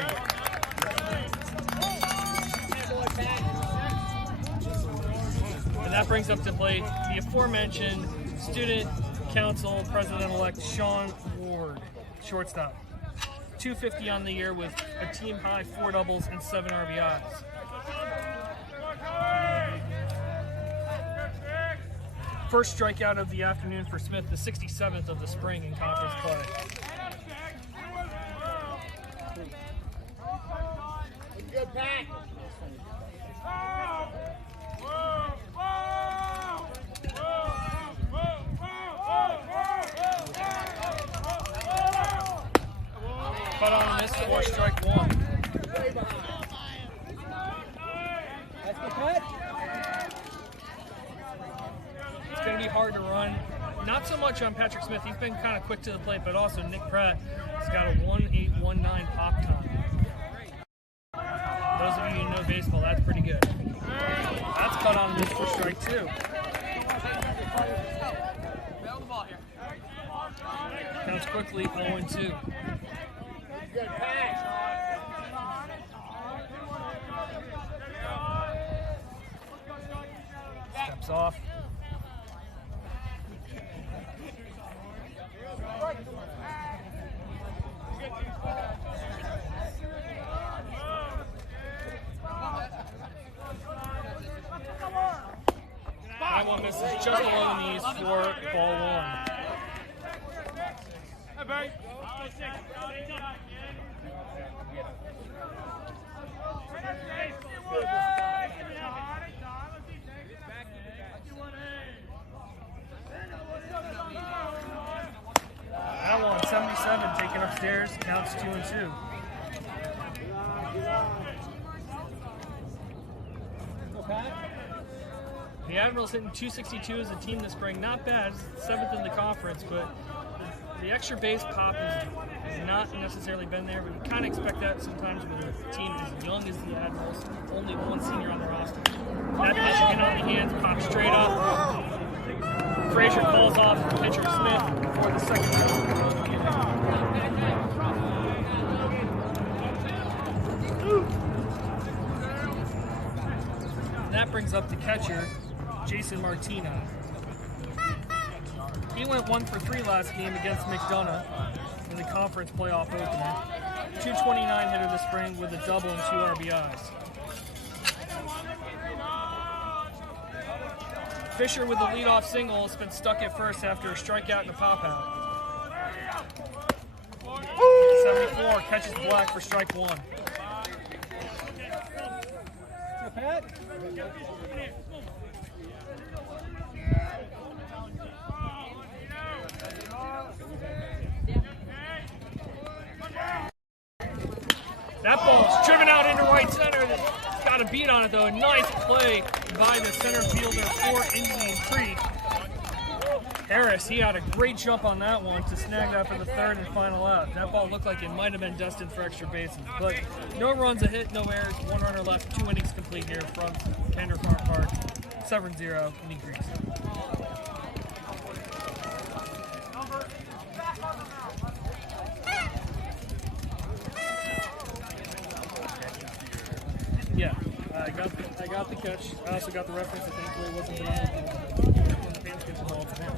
And that brings up to plate the aforementioned student council president-elect Sean Ward, shortstop. 250 on the year with a team high 4 doubles and 7 RBIs. First strikeout of the afternoon for Smith, the 67th of the spring in conference play. Good back. But on this 4 strike 1. It's going to be hard to run. Not so much on Patrick Smith. He's been kind of quick to the plate, but also Nick Pratt has got a 1.819 pop time. Those of you who know baseball, that's pretty good. That's cut on this for strike 2. Counts quickly, 0-2. Good pass. Steps off. That one misses just below the knees for ball 1. That one, 77, taken upstairs, counts 2-2. The Admirals hitting 262 as a team this spring. Not bad, 7th in the conference, but the extra base pop has not necessarily been there, but you kind of expect that sometimes with a team as young as the Admirals, only 1 senior on the roster. That pitch again on the hands, pops straight up. Frazier calls off pitcher Smith for the second round. That brings up the catcher, Jason Martina. He went 1 for 3 last game against McDonough in the conference playoff opener. 229 hitter this spring with a double and 2 RBIs. Fisher with the leadoff single has been stuck at first after a strikeout and a pop out. 74 catches Black for strike 1. That ball's driven out into right center. It's got a beat on it though. A nice play by the center fielder for Indian Creek. Harris, he had a great jump on that one to snag that for the third and final out. That ball looked like it might have been destined for extra bases, but no runs, a hit, no errors, 1 runner left, 2 innings complete here from Gander Farm Park. Severn 0, Indian Creek 0. Yeah, I got the catch. I also got the reference. That thankfully it wasn't when the fans gets involved with him.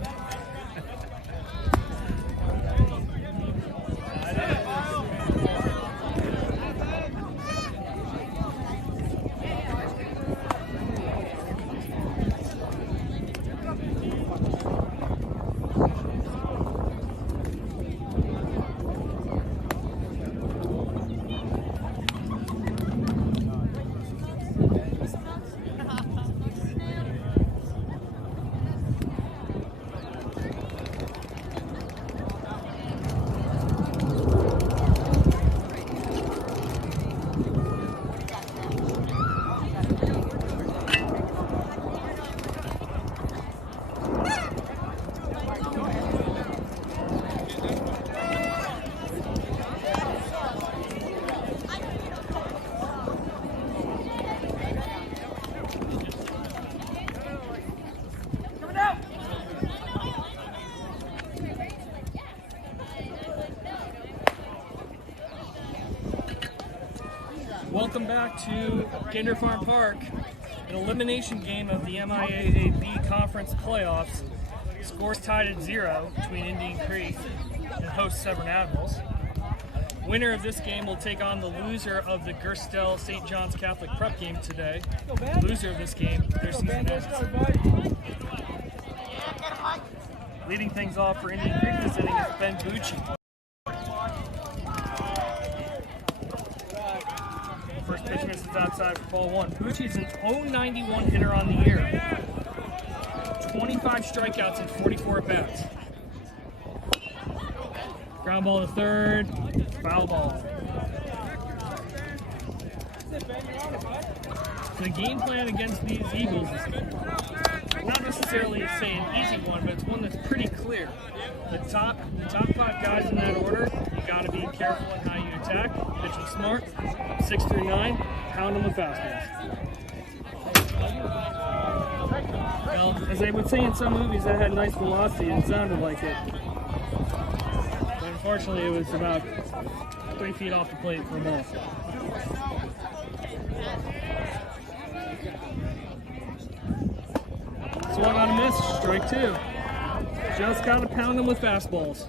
Welcome back to Gander Farm Park, an elimination game of the MIAA B Conference Playoffs. Scores tied at 0 between Indian Creek and host Severn Admirals. Winner of this game will take on the loser of the Gerstel St. John's Catholic Prep game today. Loser of this game, their season ends. Leading things off for Indian Creek this inning is Ben Bucci. First pitch misses outside for ball 1. Bucci is an 091 hitter on the year. 25 strikeouts and 44 at-bats. Ground ball to third, foul ball. The game plan against these Eagles is not necessarily an easy one, but it's one that's pretty clear. The top 5 guys in that order, you got to be careful in how you attack. Pitch them smart. 6 through 9, pound them with fastballs. Well, as they would say in some movies that had nice velocity, it sounded like it. But unfortunately, it was about 3 feet off the plate for a ball. Swung on a miss, strike 2. Just got to pound them with fastballs.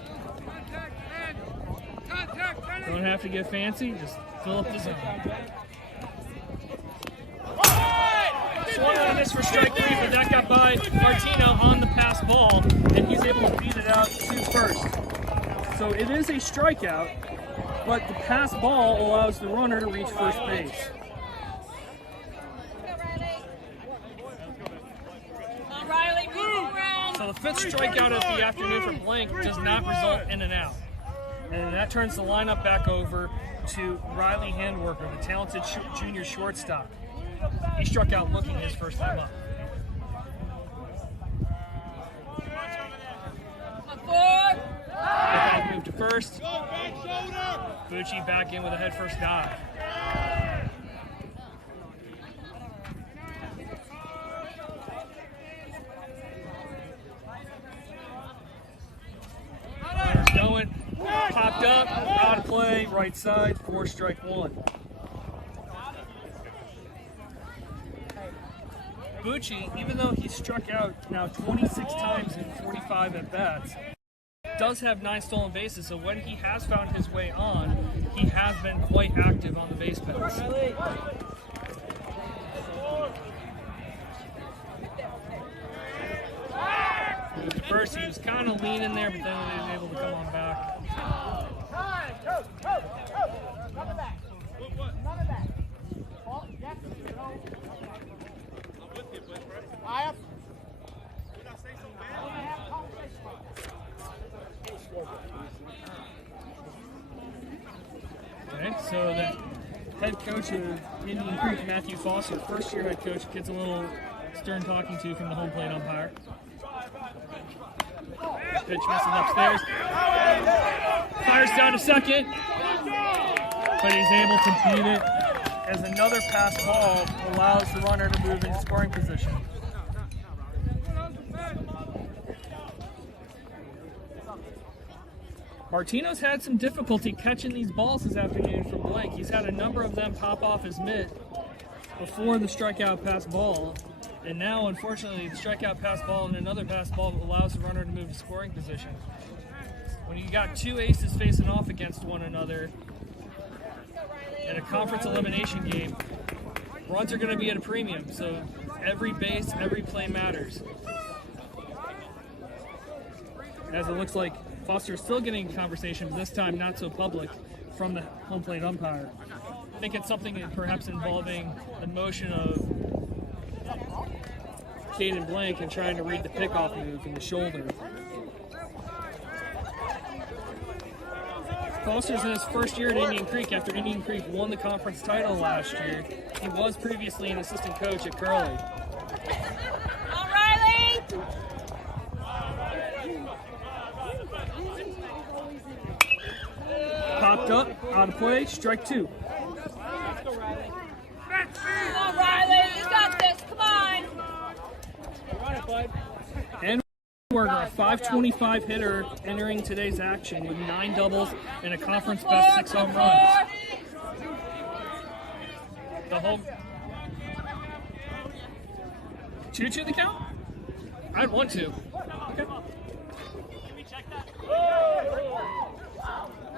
Don't have to get fancy, just fill up the zone. Swung on a miss for strike 3, but that got by Martino on the pass ball, and he's able to beat it out to first. So it is a strikeout, but the pass ball allows the runner to reach first base. So the 5th strikeout of the afternoon for Blank does not result in an out. And that turns the lineup back over to Riley Handworker, the talented junior shortstop. He struck out looking his first time up. Back move to first. Bucci back in with a head first dive. Going, popped up, out of play, right side, 4 strike 1. Bucci, even though he struck out now 26 times in 45 at-bats, does have 9 stolen bases, so when he has found his way on, he has been quite active on the base paths. First, he was kind of leaning there, but then he was able to come on back. Okay, so the head coach of Indian Creek, Matthew Foster, first-year head coach, gets a little stern talking to from the home plate umpire. Pitch misses upstairs. Fires down to second, but he's able to beat it as another pass ball allows the runner to move in scoring position. Martino's had some difficulty catching these balls this afternoon from Blank. He's had a number of them pop off his mitt before the strikeout pass ball. And now, unfortunately, the strikeout pass ball and another pass ball allows the runner to move to scoring position. When you got two aces facing off against one another in a conference elimination game, runs are going to be at a premium. So every base, every play matters. As it looks like Foster's still getting conversation, but this time not so public, from the home plate umpire. I think it's something perhaps involving the motion of Caden Blank and trying to read the pickoff move in the shoulder. Foster's in his first year at Indian Creek after Indian Creek won the conference title last year. He was previously an assistant coach at Curley. Riley! Popped up, out of play, strike two. Come on, Riley, you got this, come on! And Werger, a 525 hitter entering today's action with 9 doubles and a conference best 6 home runs. The home 2-2 the count? I'd want to. Okay.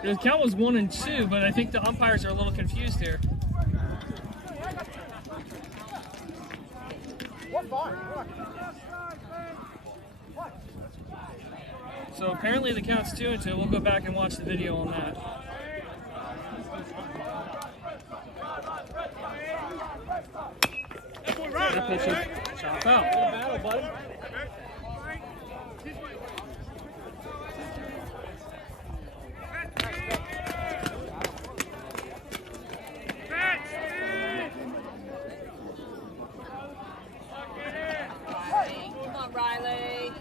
The count was 1-2, but I think the umpires are a little confused here. So apparently the count's 2-2. We'll go back and watch the video on that. That pitch is shot out. Come on, Riley.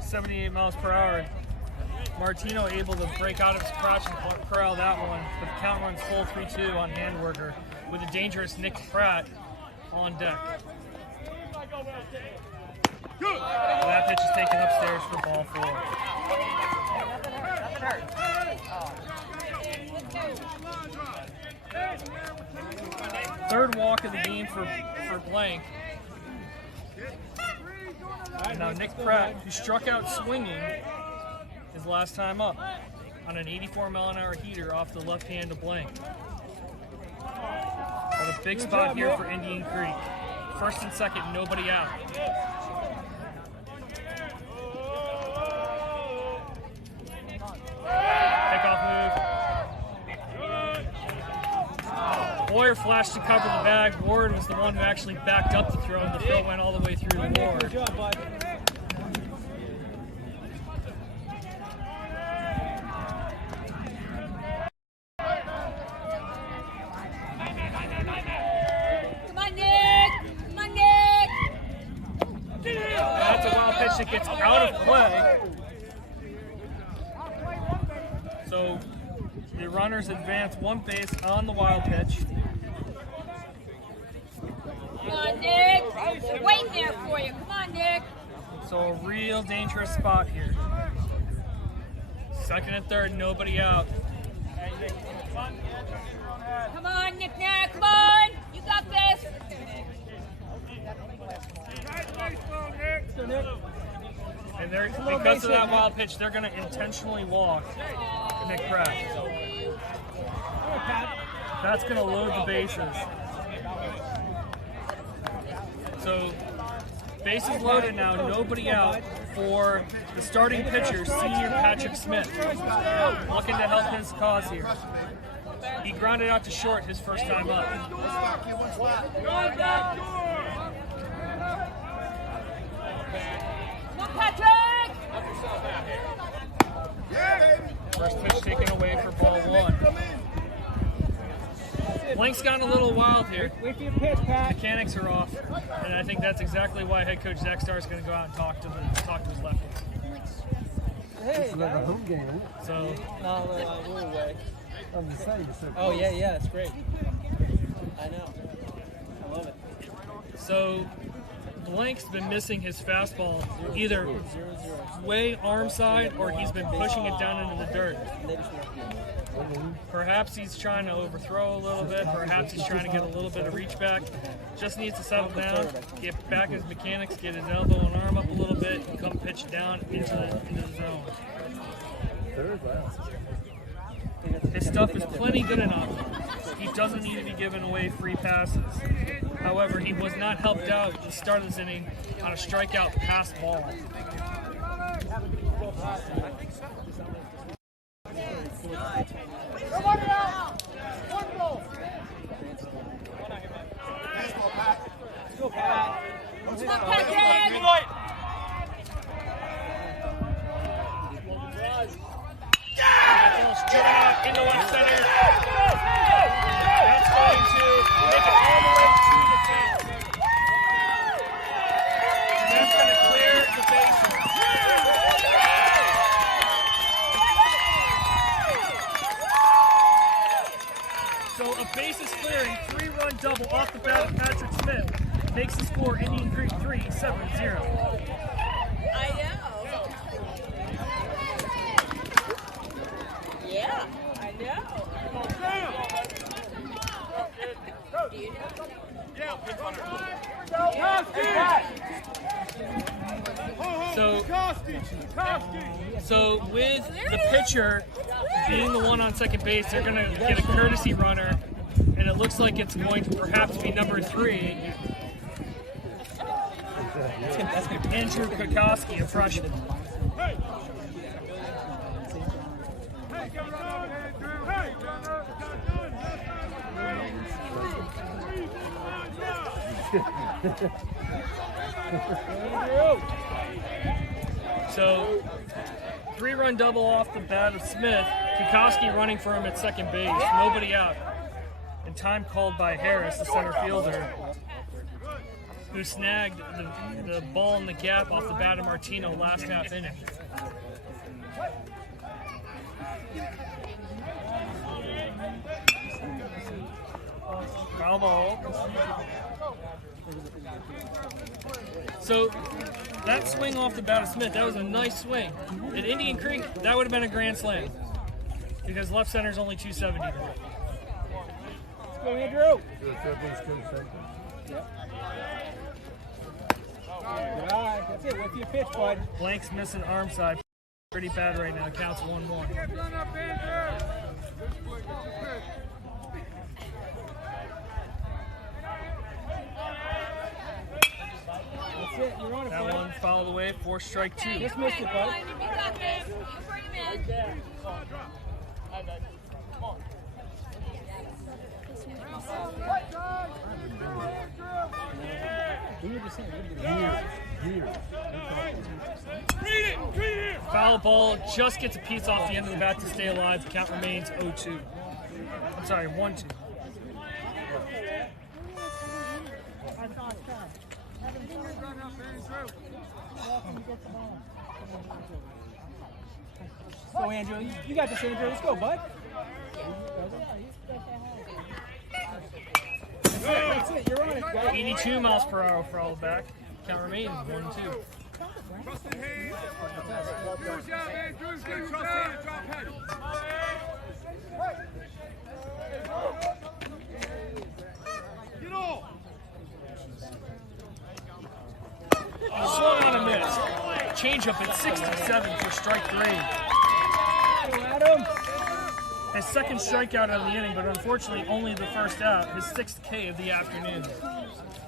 78 miles per hour. Martino able to break out of his crouch and corral that one, but the count runs full 3-2 on Handwerker with a dangerous Nick Pratt on deck. That pitch is taken upstairs for ball 4. Third walk of the game for Blank. Now Nick Pratt, who struck out swinging his last time up on an 84-mile-an-hour heater off the left hand of Blank. But a big spot here for Indian Creek. First and second, nobody out. Pickoff move. Boyer flashed to cover the bag. Ward was the one who actually backed up the throw, and the throw went all the way through to Ward. That's a wild pitch that gets out of play. So the runners advance one base on the wild pitch. Come on, Nick. We're waiting there for you. Come on, Nick. So a real dangerous spot here. Second and third, nobody out. Come on, Nick. Come on. You got this. And because of that wild pitch, they're going to intentionally walk Nick Pratt. That's going to load the bases. So bases loaded now, nobody out for the starting pitcher, senior Patrick Smith, looking to help his cause here. He grounded out to short his first time up. Patrick! First pitch taken away for ball 1. Blank's gone a little wild here. Wait for your pitch, Pat. Mechanics are off, and I think that's exactly why head coach Zach Starr is going to go out and talk to his lefties. Hey, It's like a home game, isn't it? So no, we're away. I'm just saying, it's so Oh, yeah, it's great. I know. I love it. So Blank's been missing his fastball either way arm side or he's been pushing it down into the dirt. Perhaps he's trying to overthrow a little bit. Perhaps he's trying to get a little bit of reach back. Just needs to settle down, get back his mechanics, get his elbow and arm up a little bit, and come pitch down into the zone. His stuff is plenty good enough. He doesn't need to be giving away free passes. However, he was not helped out at the start of this inning on a strikeout pass ball. Go, Pat. Driven out into left center. That's going to make it all the way to the fence. And that's going to clear the bases. So a bases clearing, 3-run double off the bat of Patrick Smith makes the score Indian Creek 3, Severn 0. I know. Yeah, I know. So with the pitcher being the one on second base, they're going to get a courtesy runner, and it looks like it's going to perhaps be number 3, Andrew Kokoski, a freshman. So, 3-run double off the bat of Smith. Kokoski running for him at second base. Nobody out. And time called by Harris, the center fielder, who snagged the ball in the gap off the bat of Martino last half inning. Foul ball. So that swing off the bat of Smith, that was a nice swing. At Indian Creek, that would have been a grand slam because left center's only 270. Let's go, Andrew. Yep. Good eye. That's it. Wait for your pitch, bud. Blank's missing arm side. Pretty bad right now. Counts 1-1. That's it. You're on it, That bud. one fouled away. 4 strike 2. Just missed it, bud. Foul ball just gets a piece off the end of the bat to stay alive. The count remains 0-2. I'm sorry, 1-2. Go, Andrew. You got this, Andrew. Let's go, bud. That's it. You're on it, guys. 82 miles per hour for all back. Count remains 1-2. Swung on a miss. Changeup at 67 for strike 3. Go, Adam. His second strikeout of the inning, but unfortunately only the first out. His 6th K of the afternoon.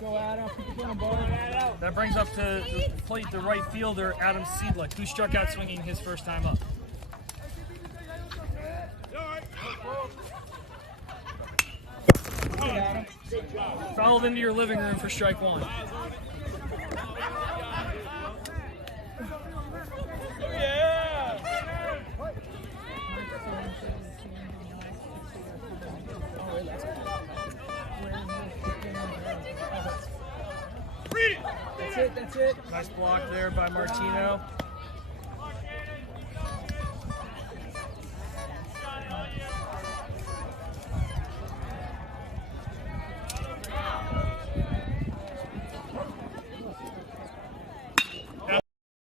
Go, Adam. Keep it going, bud. That brings up to the plate the right fielder, Adam Seidlich, who struck out swinging his first time up. Adam. Fouled into your living room for strike 1. That's it. Nice block there by Martino.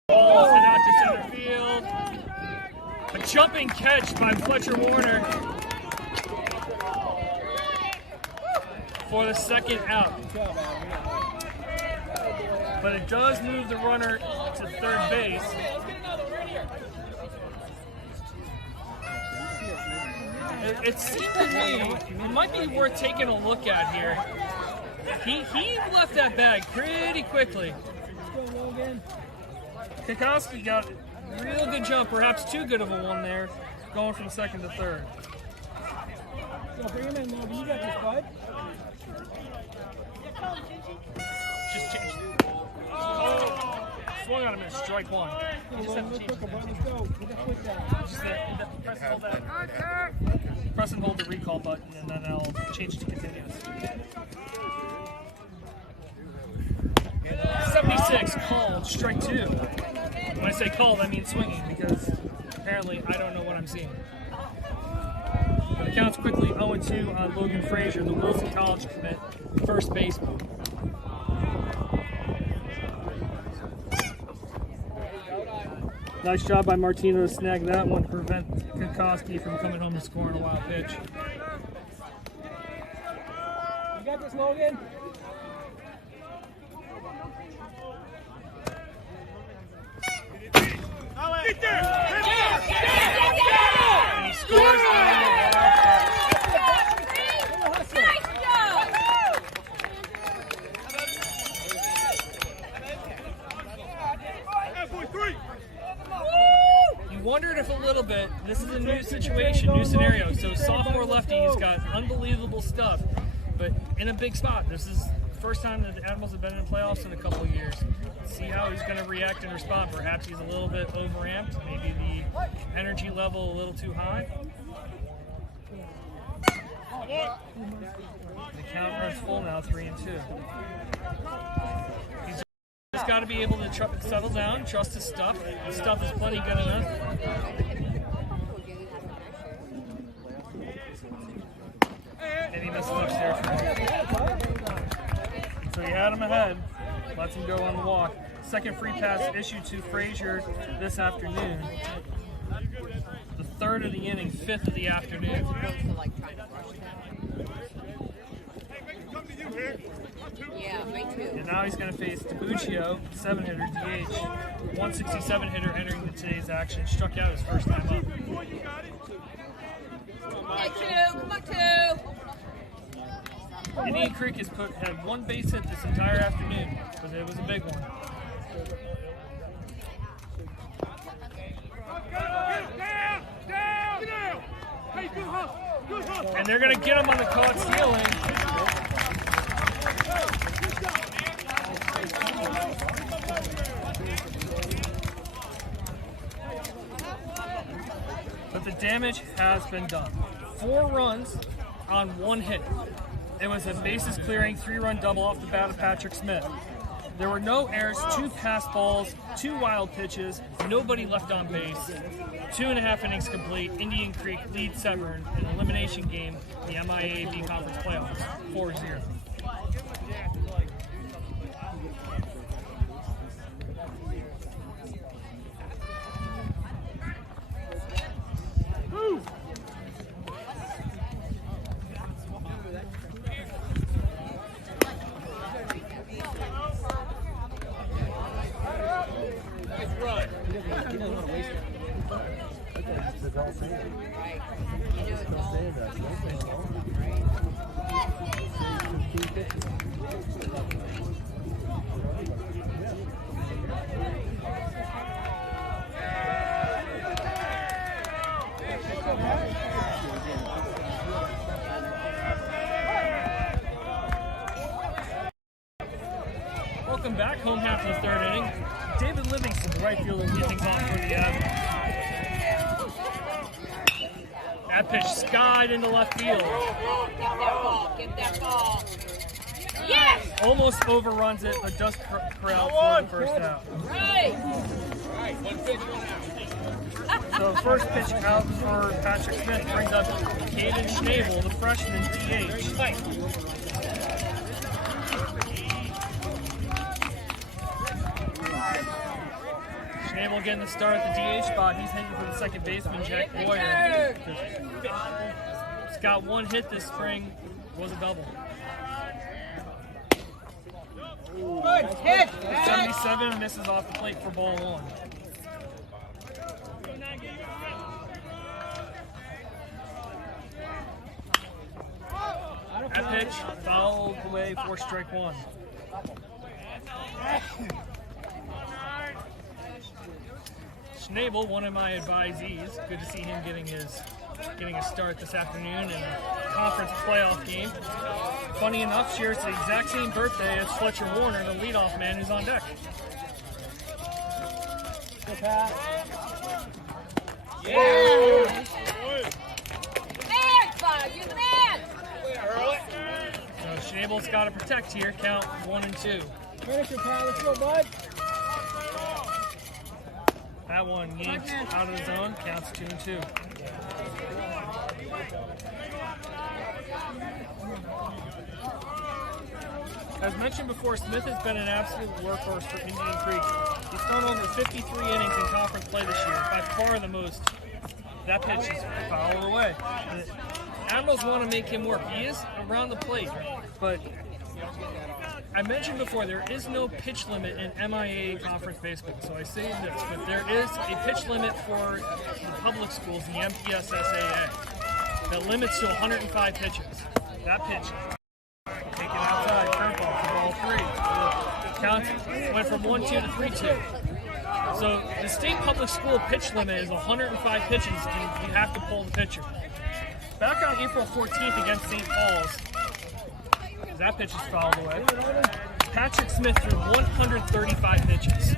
Ball sent out to center field. A jumping catch by Fletcher Warner for the second out. But it does move the runner to third base. It seems to me it might be worth taking a look at here. He left that bag pretty quickly. Kikoski got a real good jump, perhaps too good of a one there, going from second to third. Bring him in, Logan. You got this, bud. Just changed. Swung on him and strike one. You just have to change Let's go. Put the foot down. just press and hold that. Press and hold the recall button, and then I'll change to continuous. 76 called, strike two. When I say called, I mean swinging, because apparently I don't know what I'm seeing. But the count's quickly 0-2 on Logan Frazier, the Wilson College commit, first baseman. Nice job by Martino to snag that one, prevent Kikoski from coming home and scoring a wild pitch. You got this, Logan. Get there! And he scores on the You wondered if a little bit, this is a new situation, new scenario. So sophomore lefty, he's got unbelievable stuff, but in a big spot. This is the first time that the Admirals have been in the playoffs in a couple of years. See how he's going to react and respond. Perhaps he's a little bit overamped, maybe the energy level a little too high. The count runs full now, 3-2. He's just got to be able to settle down, trust his stuff. His stuff is plenty good enough. And he missed an upstairs. So he had him ahead, lets him go on the walk. Second free pass issued to Frazier this afternoon. The third of the inning, fifth of the afternoon. Yeah, me too. And now he's going to face DiBuccio, 7-hitter, DH. 167 hitter entering today's action. Struck out his first time up. Come on, two. Indian Creek has had one base hit this entire afternoon, but it was a big one. And they're going to get him on the caught stealing. But the damage has been done. 4 runs on 1 hit. It was a bases clearing 3-run double off the bat of Patrick Smith. There were no errors, 2 pass balls, 2 wild pitches, nobody left on base. 2.5 innings complete. Indian Creek leads Severn in an elimination game in the MIAA B Conference Playoffs, 4-0. Welcome back, home half of the third inning. David Livingston, the right fielder, leading things off for the Admirals. That pitch skied into left field. Give that ball. Yes! almost overruns it, but does corral for the first out. So first pitch out for Patrick Smith brings up Caden Schnabel, the freshman DH. Schnabel getting the start at the DH spot. He's hitting for the second baseman, Jack Boyer. He's got one hit this spring, was a double. 77 misses off the plate for ball one. That pitch fouled away for strike one. Schnabel, one of my advisees. Good to see him getting a start this afternoon in a conference playoff game. Funny enough, shares the exact same birthday as Fletcher Warner, the leadoff man who's on deck. Good pass. Yeah! You're the man! So Schnabel's got to protect here. Count 1 and 2. Finish your pal. Let's go, bud. That one yanked out of the zone. Counts 2 and 2. As mentioned before, Smith has been an absolute workhorse for Indian Creek. He's thrown over 53 innings in conference play this year, by far the most. That pitch is fouled away. The Admirals want to make him work. He is around the plate, but I mentioned before there is no pitch limit in MIAA conference baseball. So I say this, but there is a pitch limit for the public schools, the MPSSAA, that limits to 105 pitches. That pitch taken outside, curveball for ball 3. Count went from 1-2 to 3-2. So the state public school pitch limit is 105 pitches, and you have to pull the pitcher. Back on April 14th against St. Paul's, that pitch is fouled away. Patrick Smith threw 135 pitches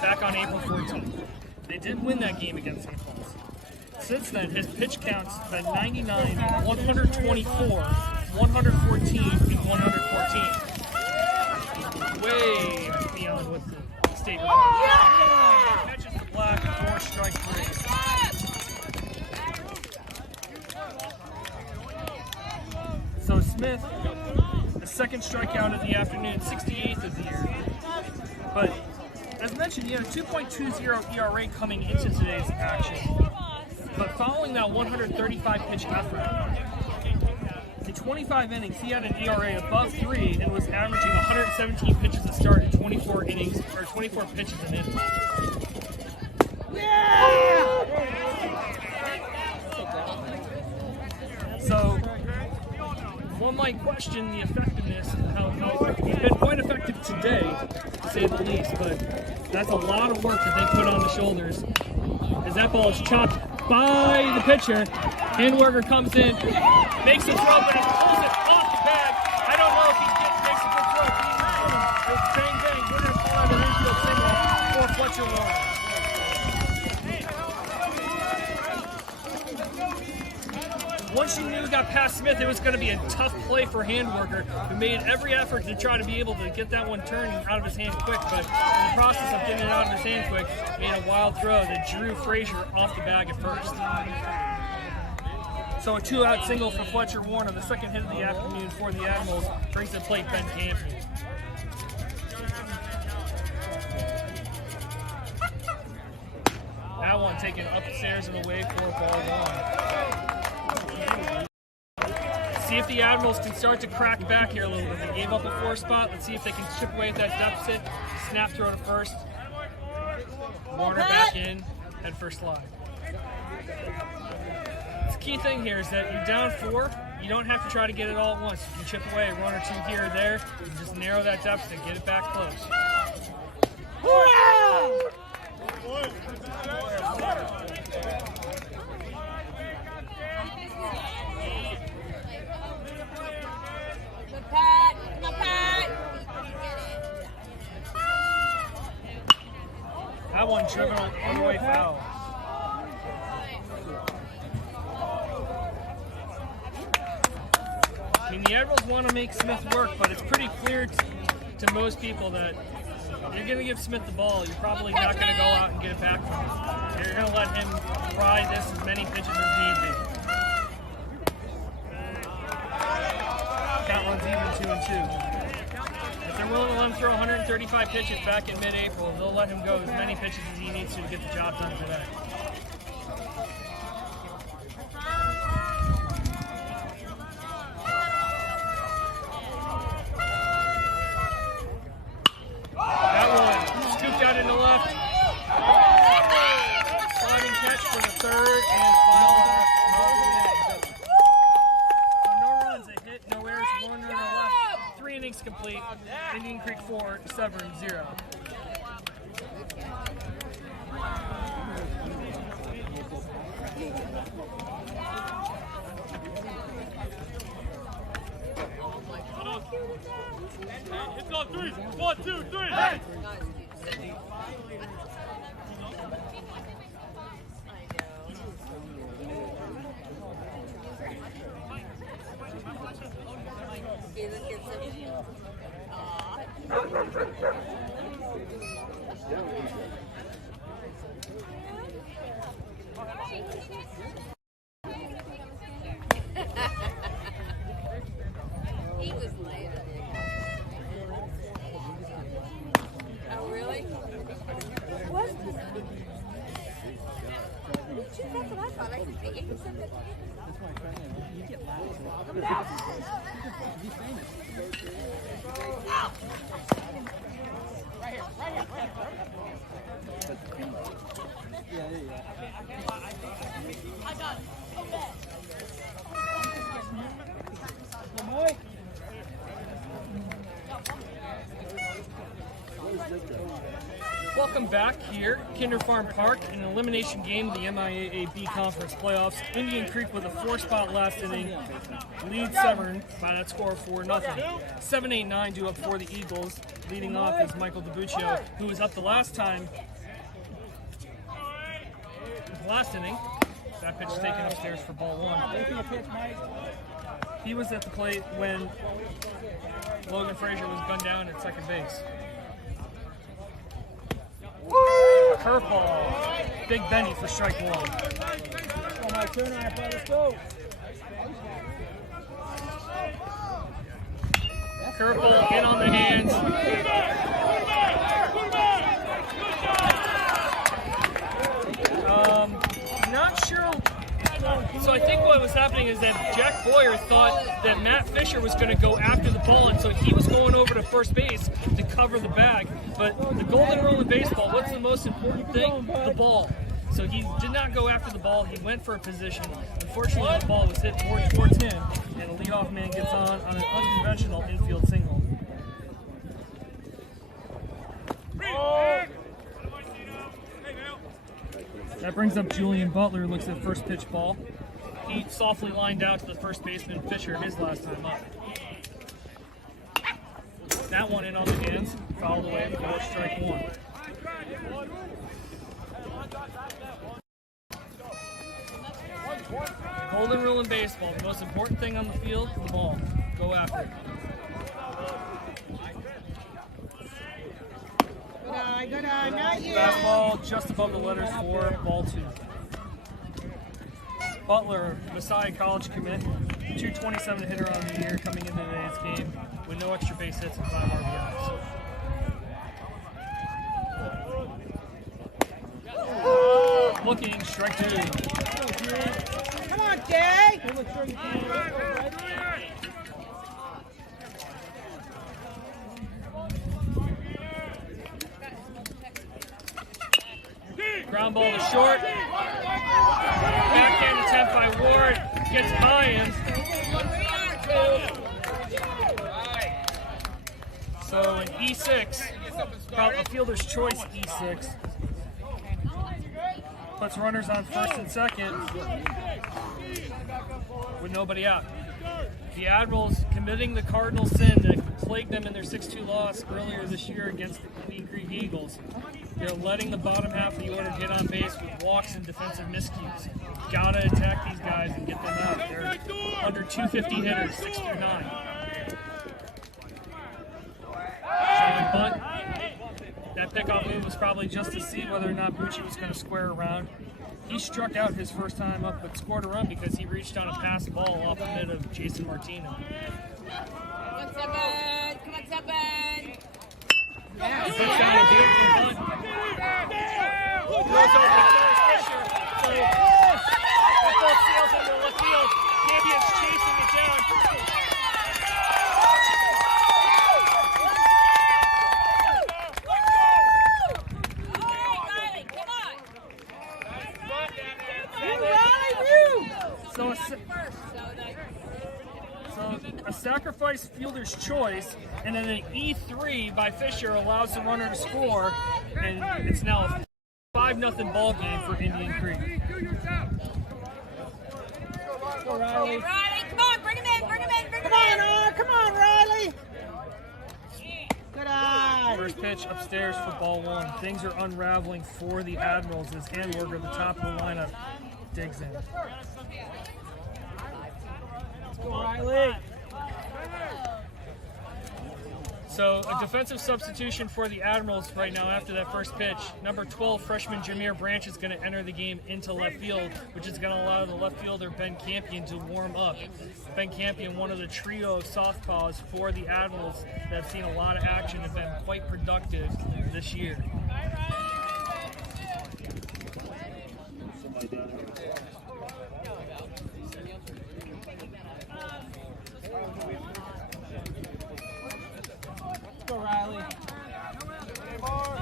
back on April 14th. They did win that game against St. Paul's. Since then, his pitch counts have been 99, 124, 114, and 114. Way beyond what the state record. Catches the black for strike 3. So Smith, the second strikeout of the afternoon, 68th of the year. But as mentioned, he had a 2.20 ERA coming into today's action. But following that 135 pitch effort, in 25 innings, he had an ERA above 3 and was averaging 117 pitches a start in 24 innings, or 24 pitches an inning. So one might question the effectiveness and how he's been quite effective today, to say the least, but that's a lot of work that they put on the shoulders. As that ball is chopped by the pitcher, Handwerker comes in, makes a throw, but he pulls it off the bag. I don't know if he makes a good throw. It's bang bang, winner on an infield single for Fletcher Warner. Once you knew he got past Smith, it was going to be a tough play for Handwerker, who made every effort to try to be able to get that one turned out of his hand quick, but in the process of getting it out of his hand quick, made a wild throw that drew Frazier off the bag at first. So a 2-out single for Fletcher Warner, the second hit of the afternoon for the Admirals, brings the plate Ben Campbell. That one taken upstairs and away for ball 1. See if the Admirals can start to crack back here a little bit. They gave up a 4 spot. Let's see if they can chip away at that deficit. Snap throw to first. Warner back in, head first slide. The key thing here is that you're down 4. You don't have to try to get it all at once. You can chip away a run or 2 here or there. You just narrow that deficit, get it back close. That one driven all the way foul. Continues the Admirals want to make Smith work, but it's pretty clear to most people that you're going to give Smith the ball. You're probably not going to go out and get it back from him. You're going to let him ride this as many pitches as need be. Count runs even 2-2. If they're willing to let him throw 135 pitches back in mid-April, they'll let him go as many pitches as he needs to get the job done today. That one scooped out into left. Sliding catch for the third and final out. So no runs, a hit, no errors, 1 runner left. 3 innings complete. Indian Creek 4, Severn 0. It's on 3. 1, 2, 3. Hey! He was laying on it. Oh, really? What? That's what I thought. I could be 87. Come down. Right here. I got it. Welcome back here, Kinder Farm Park, in an elimination game of the MIAA B Conference Playoffs. Indian Creek with a 4-spot last inning leads Severn by that score of 4-0. 7-8-9 due up for the Eagles. Leading off is Michael DiBuccio, who was up the last time. Last inning, that pitch taken upstairs for ball 1. He was at the plate when Logan Frazier was gunned down at second base. Curveball. Big Benny for strike 1. On my turn, let's go. Curveball in on the hands. Not sure. So I think what was happening is that Jack Boyer thought that Matt Fisher was going to go after the ball, and so he was going over to first base to cover the bag. But the golden rule in baseball, what's the most important thing? The ball. So he did not go after the ball. He went for a position. Unfortunately, the ball was hit towards him, and the leadoff man gets on an unconventional infield single. That brings up Julian Butler, who looks at first pitch ball. He softly lined out to the first baseman Fisher his last time up. That one in on the hands, fouled away for strike 1. Golden rule in baseball, the most important thing on the field, the ball. Go after it. Good eye, not yet. Fastball just above the letters for ball 2. Butler, Messiah College commit, 227 hitter on the year coming into today's game with no extra base hits and 5 RBIs. Looking, strike 2. Come on, Jay. Ground ball to short. Backhand attempt by Ward. Gets by him. So an E6, probably a fielder's choice E6. Puts runners on first and second with nobody out. The Admirals committing the cardinal sin that plagued them in their 6-2 loss earlier this year against the Indian Creek Eagles. They're letting the bottom half of the order get on base with walks and defensive miscues. Gotta attack these guys and get them out. They're under 250 hitters, 6 through 9. Showing bunt. That pickoff move was probably just to see whether or not Bucci was going to square around. He struck out his first time up, but scored a run because he reached on a pass ball off the mid of Jason Martino. Come on, Severn! Come on, Severn! He puts down a beautiful bunt. Throws over to Forrest Fisher. So that ball sails into left field. Campion's chasing it down. So a sacrifice fielder's choice, and then an E3 by Fisher allows the runner to score, and it's now a 5-0 ball game for Indian Creek. Go, Riley. Riley, come on, bring him in, bring him in, bring him in. Come on, Riley. Good eye. First pitch upstairs for ball 1. Things are unraveling for the Admirals as Handwerker, the top of the lineup, digs in. Let's go, Riley. So a defensive substitution for the Admirals right now after that first pitch. Number 12, freshman Jameer Branch is going to enter the game into left field, which is going to allow the left fielder Ben Campion to warm up. Ben Campion, one of the trio of southpaws for the Admirals that have seen a lot of action and been quite productive this year. Go, Riley. Come on,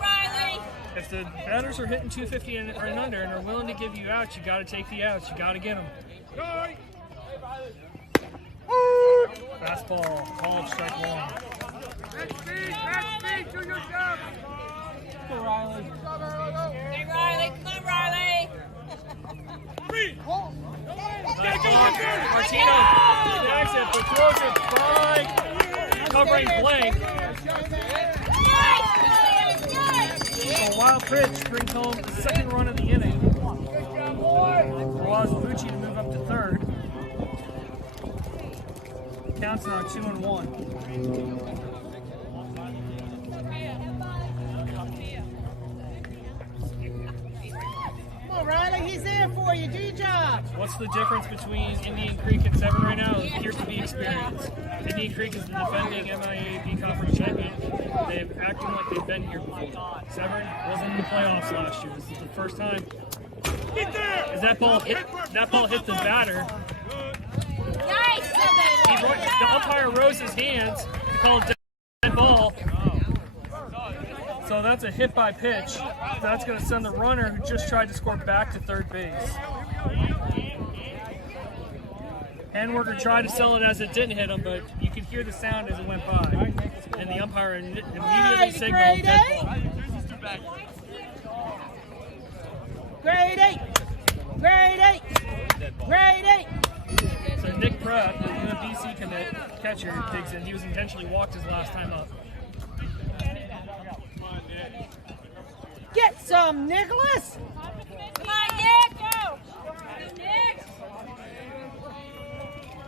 Riley. If the batters are hitting 250 or and under and are willing to give you outs, you got to take the outs. You got to get them. Fastball, called strike 1. Do your job. Go, Riley. Hey, Riley, come on, Riley. Martino snags it, but throws it by covering blank. A wild pitch brings home the second run of the inning. Allows Bucci to move up to third. Counts now 2-1. Come on, Riley. He's there for you. Do your job. What's the difference between Indian Creek and Severn right now? It appears to be experience. Indian Creek is the defending MIAA conference champion. They've acted like they've been here before. Severn wasn't in the playoffs last year. This is the first time. As that ball hit the batter, the umpire rose his hands to call it dead ball. So that's a hit by pitch. That's going to send the runner who just tried to score back to third base. Handwerker tried to sell it as it didn't hit him, but you could hear the sound as it went by. And the umpire immediately signaled dead ball. Grade 8. Grade 8. Grade 8. So Nick Pratt, the BC commit catcher, digs in. He was intentionally walked his last time up. Get some, Nicholas. Come on, Nick. Go. Nick.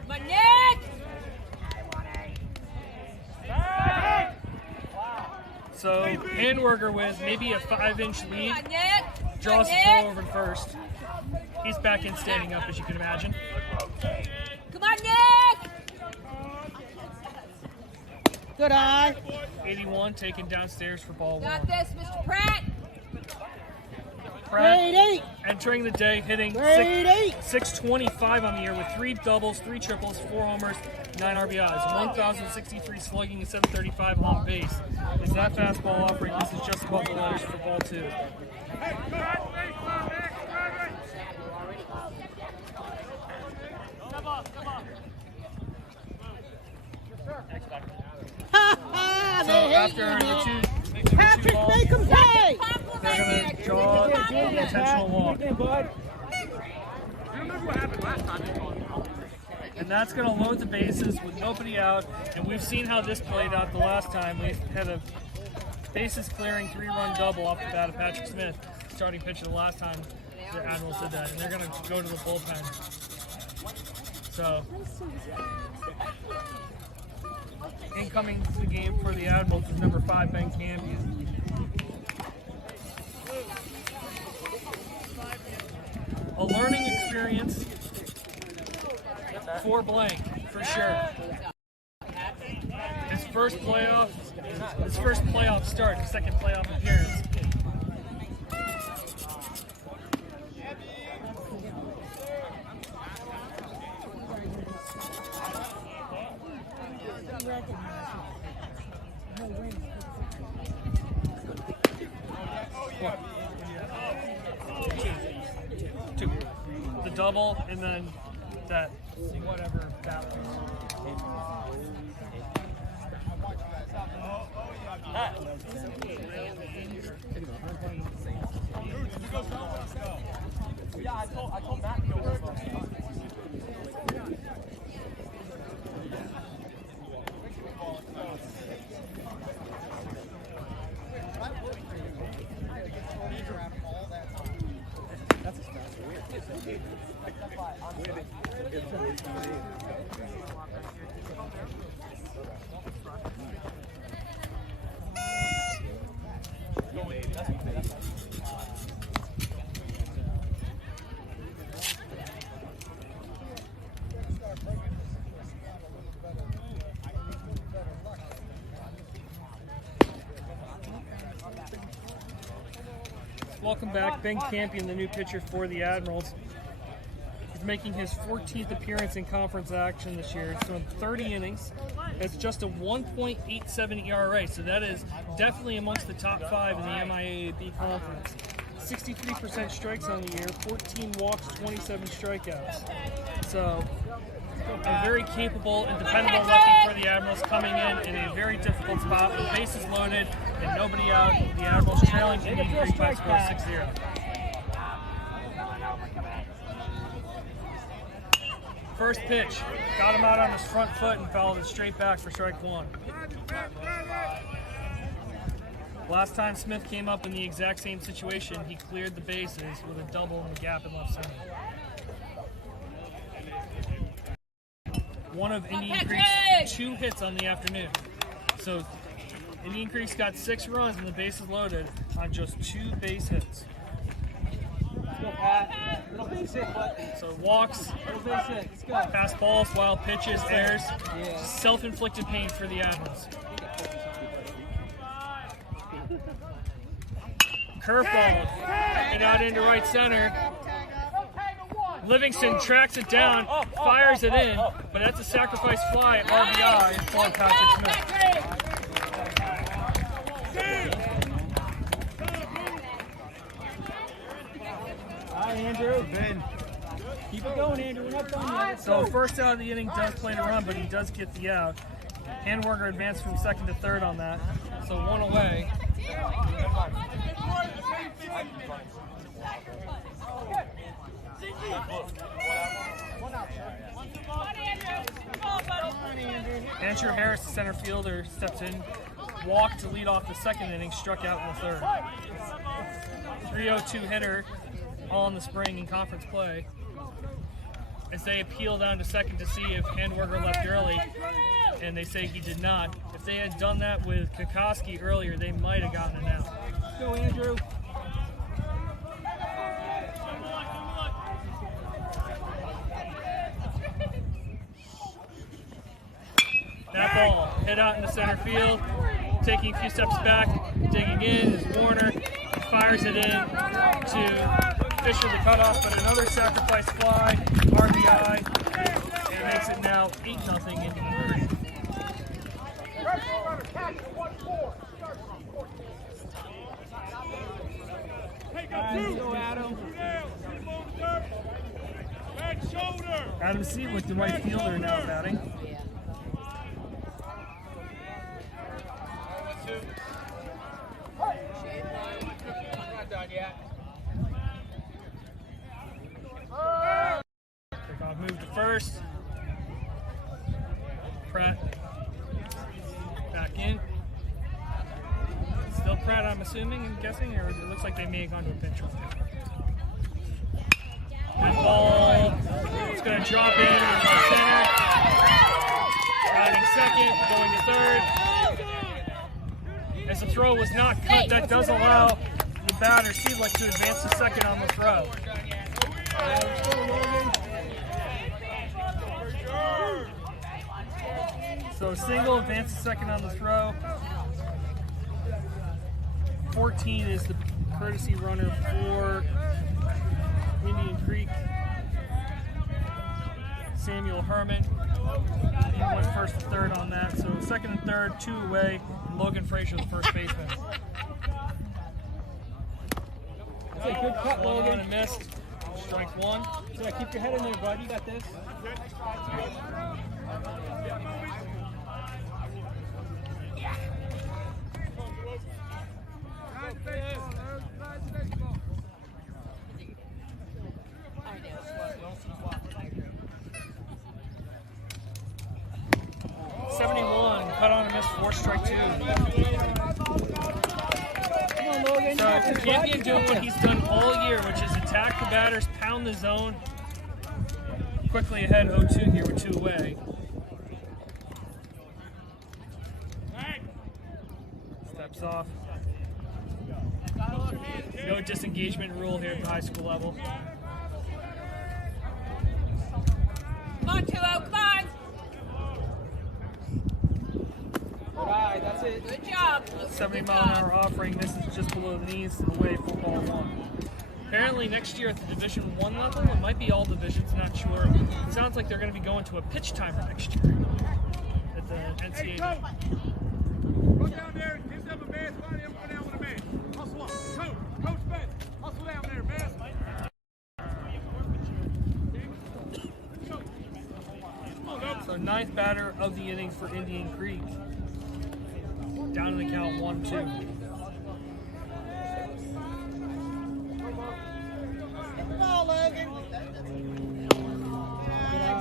Come on, Nick. So Handwerker with maybe a 5-inch lead Come on, Nick. draws the throw over to first. He's back in standing up, as you can imagine. Come on, Nick. Good eye. 81 taken downstairs for ball 1. Got this, Mr. Pratt. Pratt Grade 8. entering the day hitting Grade 8. 625 on the year with 3 doubles, 3 triples, 4 homers, 9 RBIs, 1,063 slugging, and 735 on base. Is that fastball offering? This is just above the letters for ball 2. So after the two Patrick, balls, make him pay. they're going to draw an intentional walk. Remember what happened last time? and that's going to load the bases with nobody out. And we've seen how this played out the last time. We had a bases clearing 3-run double off the bat of Patrick Smith, starting pitcher the last time the Admirals did that, and they're going to go to the bullpen. So, incoming to the game for the Admirals is number 5, Ben Campion. A learning experience for Blank, for sure. His first playoff start, his second playoff appearance. Two. The double, and then that whatever that was. Yeah, I told Matt to go with us. Welcome back, Ben Campion, the new pitcher for the Admirals. He's making his 14th appearance in conference action this year. So in 30 innings, it's just a 1.87 ERA. So that is definitely amongst the top 5 in the MIAA conference. 63% strikes on the year, 14 walks, 27 strikeouts. So a very capable and dependable lefty for the Admirals, coming in a very difficult spot with bases loaded and nobody out. The Admirals trailing Indian Creek by a score of 6-0. First pitch, got him out on his front foot and fouled it straight back for strike 1. Last time Smith came up in the exact same situation, he cleared the bases with a double in the gap in left center. One of Indian Creek's 2 hits on the afternoon. So Indian Creek's got 6 runs and the bases loaded on just 2 base hits. So walks, pass balls, wild pitches, errors, self-inflicted pain for the Admirals. Curveball, hit out into right center. Livingston tracks it down, fires it in, but that's a sacrifice fly, RBI for Patrick Smith. Hi, Andrew. Ben. Keep it going, Andrew. We're not done yet. So first out of the inning does play to run, but he does get the out. Handwerker advanced from second to third on that, so 1 away. Andrew Harris, the center fielder, steps in, walked to lead off the second inning, struck out in the third. 3-0-2 hitter, all in the spring in conference play. As they appeal down to second to see if Handwerker left early, and they say he did not. If they had done that with Kokoski earlier, they might have gotten it out. Let's go, Andrew. That ball hit out into center field, taking a few steps back, digging in is Warner. He fires it in to Fisher, the cutoff, but another sacrifice fly, RBI, and it makes it now 8-0 Indian Creek. Adam Seawick, the right fielder, now batting. Kickoff move to first. assuming and guessing, or it looks like they may have gone to a pinch run. That ball, it's going to drop in the center. Riding second, going to third. As the throw was not cut, that does allow the batter, Seedlick, to advance to second on the throw. So single, advance to second on the throw. 14 is the courtesy runner for Indian Creek. Samuel Herman. He went first and third on that. So second and third, 2 away. And Logan Frazier, the first baseman. That's a good cut, Logan. And missed. Strike 1. So keep your head in there, bud. You got this. Cut on and missed, 4 strike 2. Come on, Logan. So Indian doing what he's done all year, which is attack the batters, pound the zone. Quickly ahead 0-2 here with 2 away. Steps off. No disengagement rule here at the high school level. Come on, 2-0, come on. Alright, that's it. Good job. 70-mile-an-hour offering. This is just below the knees to the way for ball 1. Apparently next year at the Division 1 level, it might be all divisions, not sure. It sounds like they're going to be going to a pitch timer next year at the NCAA. Go down there and give them a man. Find him, go down with a man. Hustle up. Coach Ben. Hustle down there, man. So 9th batter of the innings for Indian Creek. Down in the count 1-2. Come on, Logan.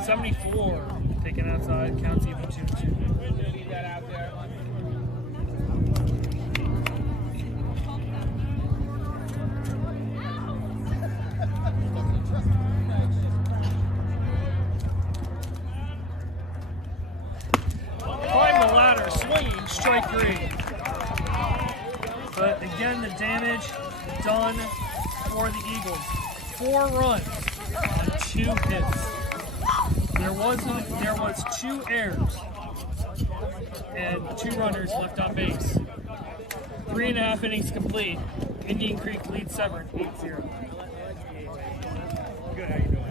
74 taken outside, counts even 2-2. Leave that out there. Climb the ladder, swinging, strike 3. But again, the damage done for the Eagles. 4 runs on 2 hits. There was 2 errors and 2 runners left on base. 3.5 innings complete. Indian Creek leads Severn 8-0. Good, how you doing?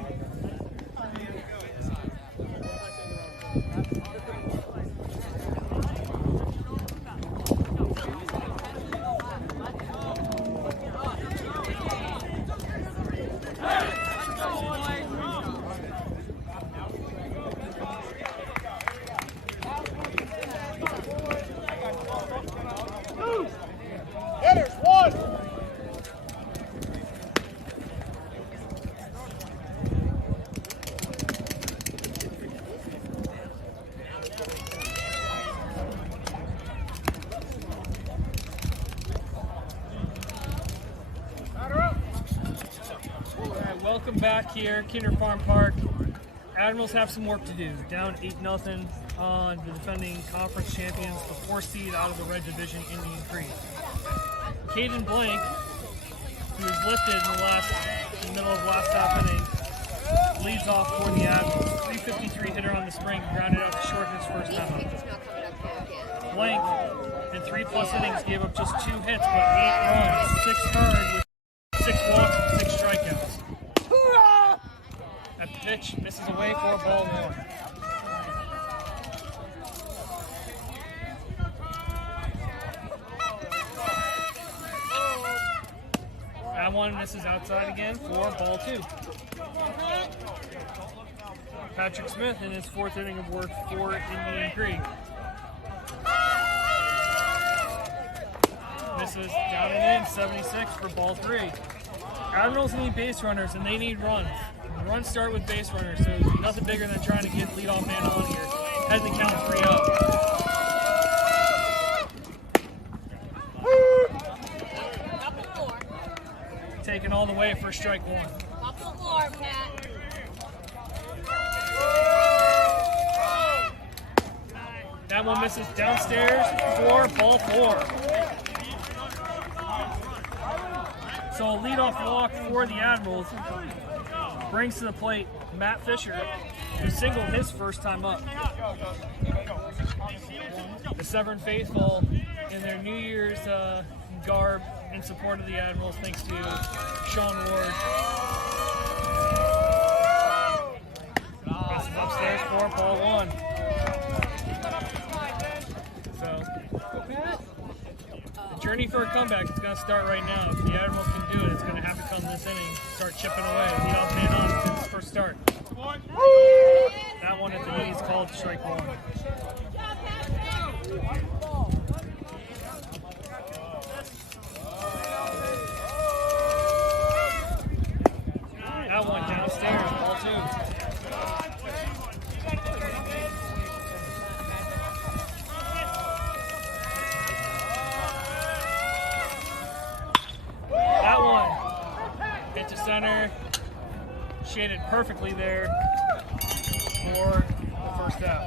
Hitters, 1. Welcome back here, Kinder Farm Park. Admirals have some work to do. Down 8-0 on the defending conference champions, the 4th seed out of the Red Division, Indian Creek. Caden Blank, who was lifted in the middle of last half inning, leads off for the Admirals. 353 hitter on the spring, grounded out to short his first time up. Blank in 3+ innings gave up just 2 hits, but 8 runs, 6 earned with 6 walks and 6 strikeouts. That pitch misses away for ball 1. That one misses outside again for ball 2. Patrick Smith in his 4th inning of work for Indian Creek. Misses down and in, 76 for ball 3. Admirals need base runners and they need runs. Runs start with base runners, so nothing bigger than trying to get leadoff man on here. Head the count 3-0. all the way for strike one. Off the floor, Pat. That one misses downstairs for ball 4. So a leadoff walk for the Admirals brings to the plate Matt Fisher, who singled his first time up. The Severn faithful in their New Year's garb in support of the Admirals, thanks to Sean Ward. This is upstairs for ball 1. So, the journey for a comeback is going to start right now. If the Admirals can do it, it's going to have to come this inning, start chipping away. Lead off man on since first start. That one at the knee is called strike 1. That one downstairs, ball 2. That one hit to center, shaded perfectly there for the first out.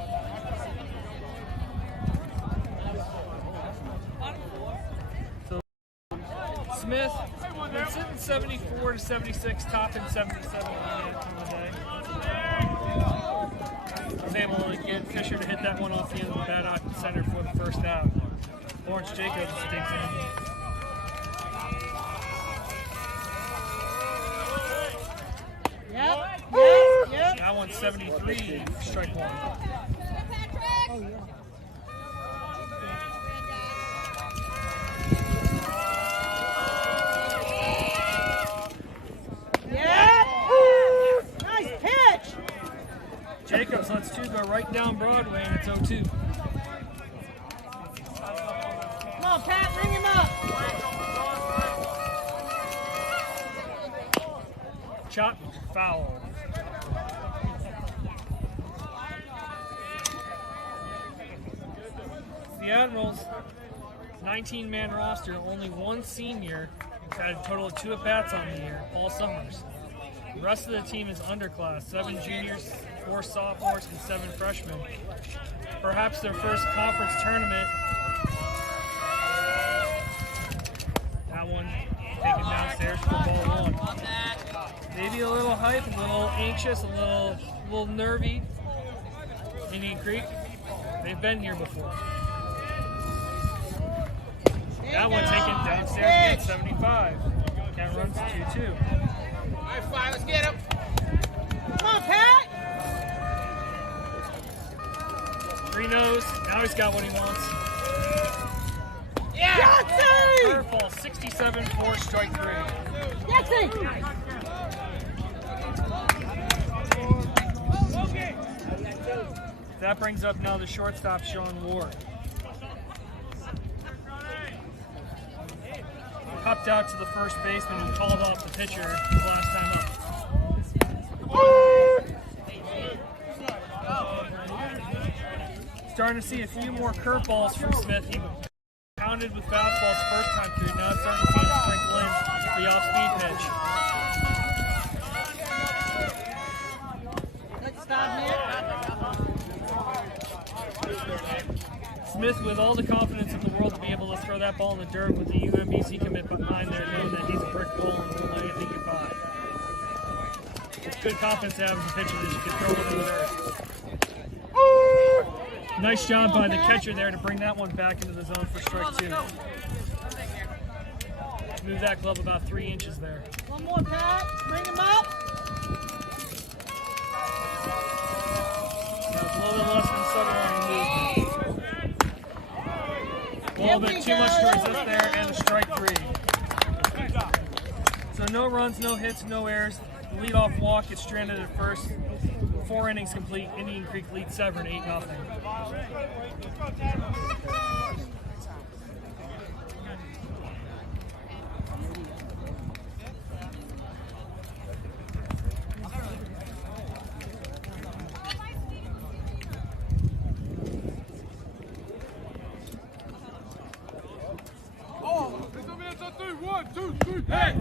So Smith been sitting 74 to 76, topping 77 on the day. Was able to get Fisher to hit that one off the end of the bat out to center for the first out. Lawrence Jacobs digs in. Yep. That one's 73, strike 1. Nice pitch. Jacobs lets 2 go right down Broadway, and it's 0-2. Come on, Pat, bring him up. Chop, foul. The Admirals, 19-man roster, only one senior, had a total of 2 at-bats on the year, Paul Summers. The rest of the team is underclass, 7 juniors, 4 sophomores, and 7 freshmen. Perhaps their first conference tournament. That one taken downstairs for ball 1. Maybe a little hype, a little anxious, a little nervy. Indian Creek, they've been here before. That one taken downstairs at 75. Count runs 2-2. All right, fine, let's get him. Come on, Pat. 3-0. Now he's got what he wants. Yeah! Curveball 67 for strike 3. That brings up now the shortstop, Sean Ward. Hopped out to the first baseman who called off the pitcher his last time up. Starting to see a few more curveballs from Smith. He pounded with fastballs first time through. Now it's starting to see him sprinkle in the off-speed pitch. Good stop, Nick. Smith with all the confidence in the world to be able to throw that ball in the dirt with the UMBC commit behind there, knowing that he's a brick wall and won't let anything get by. It's good confidence to have as a pitcher that you can throw it in the dirt. Nice job by the catcher there to bring that one back into the zone for strike 2. Move that glove about 3 inches there. One more, Pat. Bring him up. A little bit less than Southern movement. A little bit too much to resist there, and a strike 3. So no runs, no hits, no errors. The leadoff walk gets stranded at first. 4 innings complete. Indian Creek leads Severn 8-0. Oh, 1, 2, 3, hey!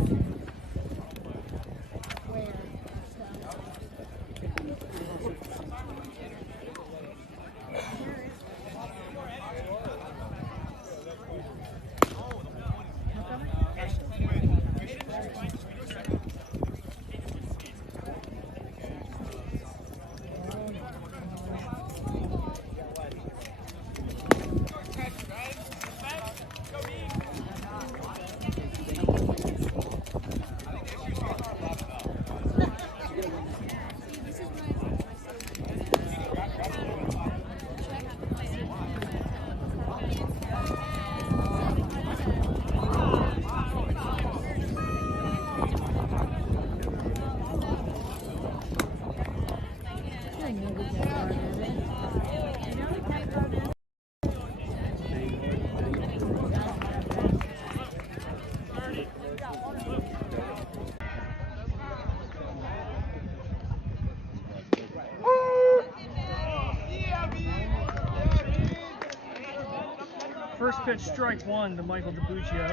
First pitch, strike one to Michael DiBuccio.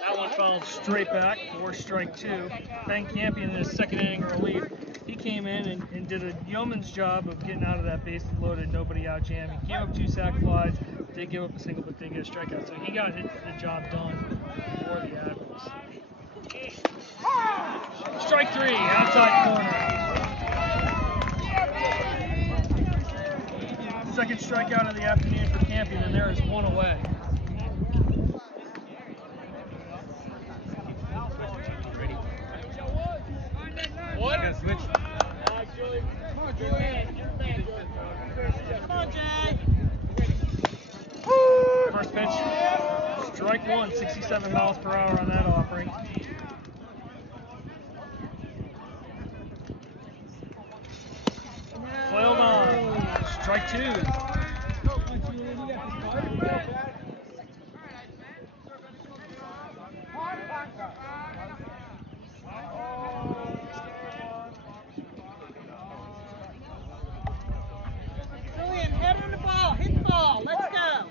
That one fouled straight back for strike two. Ben Campion in his second inning relief. He came in and did a yeoman's job of getting out of that bases loaded, nobody out jam. He came up 2 sac flies, did give up a single, but did get a strikeout. So he got the job done for the Admirals. Strike three, outside corner. Second strikeout of the afternoon for Campion, and there is one away. What? Switch. Come on, Jay. First pitch, strike one, 67 miles per hour on that offering. Flailed on, strike two. Julian, head on the ball. Hit the ball. Let's go.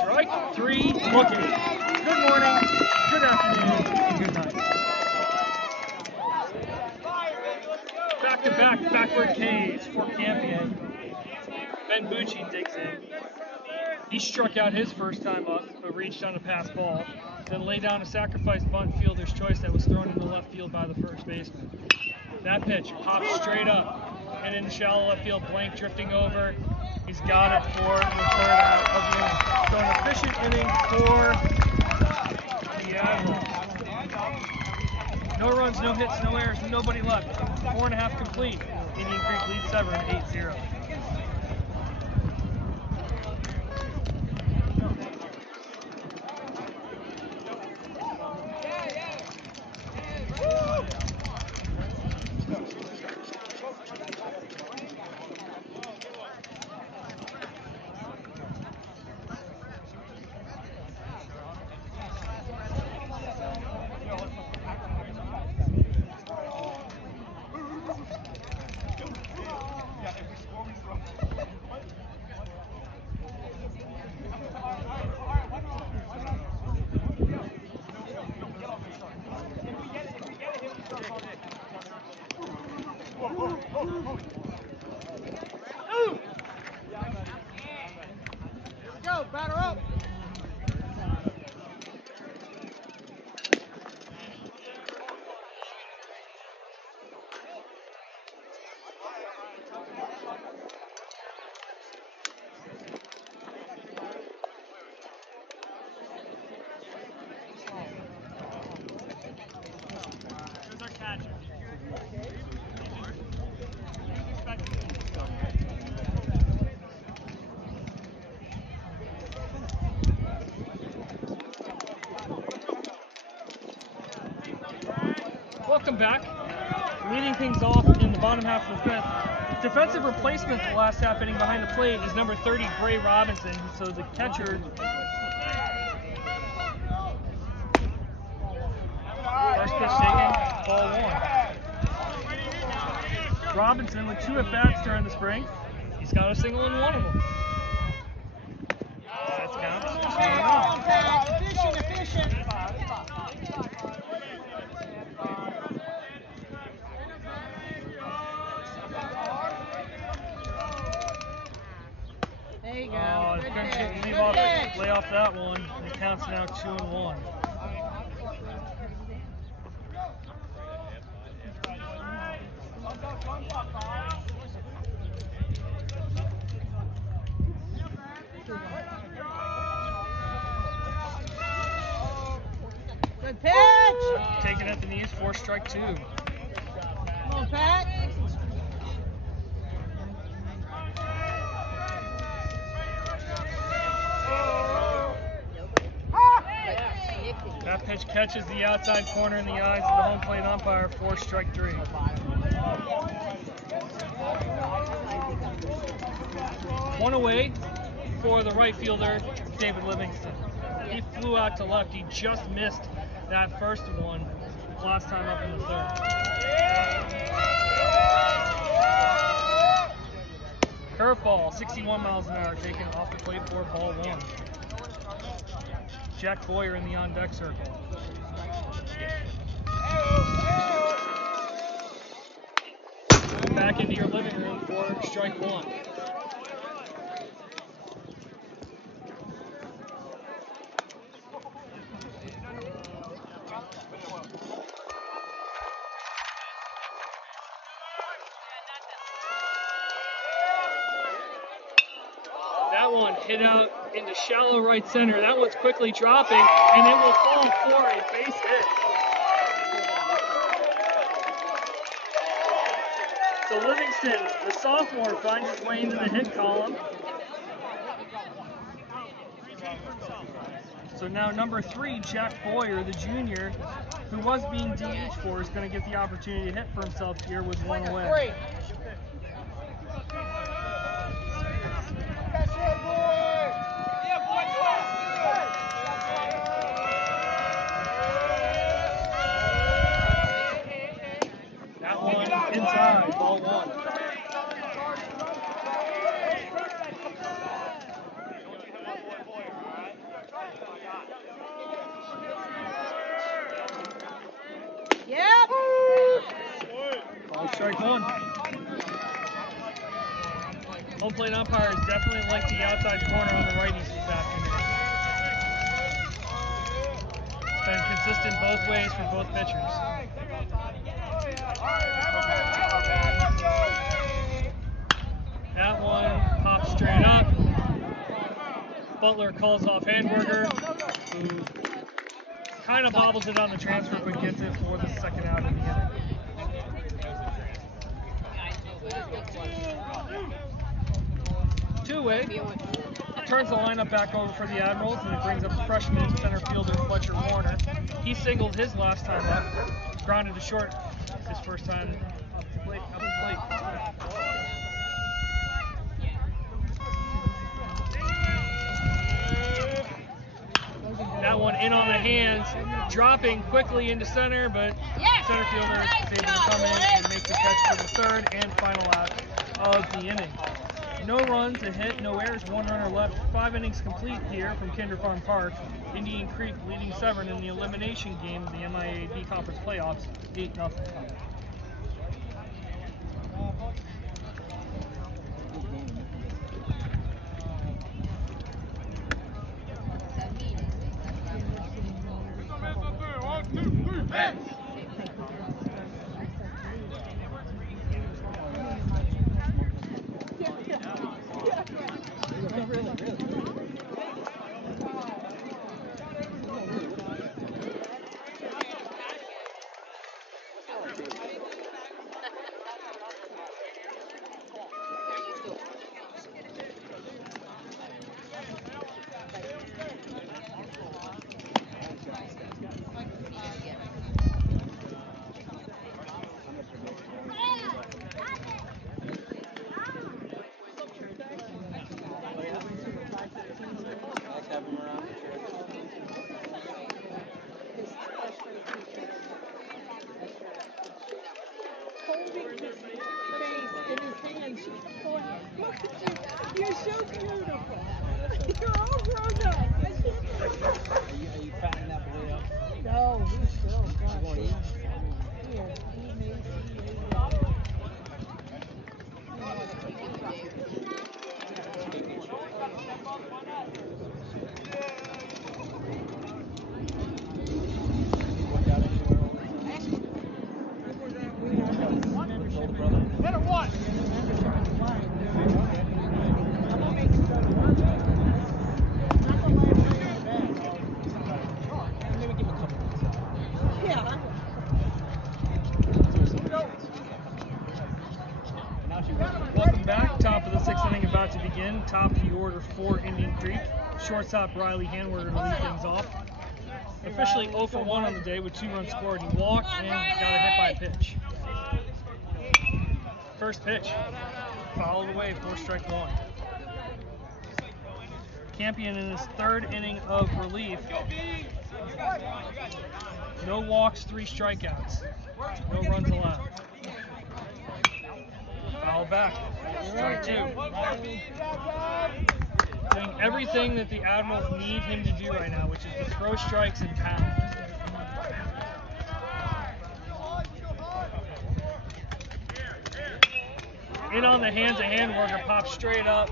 Strike three, looking. Good morning, good afternoon, and good night. Back-to-back backward Ks for Campion. Ben Bucci digs in. He struck out his first time up, but reached on a pass ball. Then laid down a sacrifice bunt fielder's choice that was thrown into left field by the first baseman. That pitch pops straight up and in the shallow left field, blank drifting over. He's got it for the third out of the inning. So an efficient inning for the Admirals. No runs, no hits, no errors, nobody left. 4.5 complete. Indian Creek leads Severn 8-0. Go, batter up. Here's our catcher. Welcome back. Leading things off in the bottom half of the fifth. Defensive replacement the last half inning behind the plate is number 30, Bray Robinson. So the catcher. First pitch taken, ball one. Robinson with 2 at-bats during the spring. He's got a single in one of them. That's counts. Efficient. There you go. Oh, Good couldn't pitch. lay off that one. It counts now 2-1. Good pitch. Taken at the knees, 4 strike 2. Come on, Pat. That pitch catches the outside corner in the eyes of the home plate umpire, 4 strike 3. One away for the right fielder, David Livingston. He flew out to left. He just missed that first one last time up in the third. Curveball, 61 miles an hour, taken off the plate for ball 1. Jack Boyer in the on-deck circle. Back into your living room for strike 1. That one hit out into shallow right center. That one's quickly dropping, and it will fall for a base hit. So Livingston, the sophomore, finds his way into the hit column. So now number 3, Jack Boyer, the junior, who was being DH for, is going to get the opportunity to hit for himself here with 1 away. That one inside, ball 1. Yep. Ball strike 1. Home plate umpires definitely like the outside corner on the righties this afternoon. Been consistent both ways for both pitchers. That one pops straight up. Butler calls off Handwerker, who kind of bobbles it on the transfer but gets it for the second out of the inning. Two-way turns the lineup back over for the Admirals, and it brings up the freshman center fielder Fletcher Warner. He singled his last time up, grounded to short his first time up the plate. That one in on the hands, dropping quickly into center, but center fielder is able to come in and make the catch for the third and final out of the inning. No runs, a hit, no errors, 1 runner left. 5 innings complete here from Kinder Farm Park. Indian Creek leading Severn in the elimination game of the MIAA B Conference Playoffs, 8-0. You're so beautiful. You're all grown up. Are you fattening that boy up? No, he's still Going to eat? Here, he may see Welcome back. Top of the 6th inning about to begin. Top of the order for Indian Creek. Shortstop Riley Handwerker to lead things off. Officially 0 for 1 on the day with 2 runs scored. He walked and got a hit by a pitch. First pitch. Fouled away for strike 1. Campion in his 3rd inning of relief. No walks, 3 strikeouts. No runs allowed. Foul back. Strike 2. Doing everything that the Admirals need him to do right now, which is to throw strikes and pound. In on the hand-to-hand worker, pops straight up.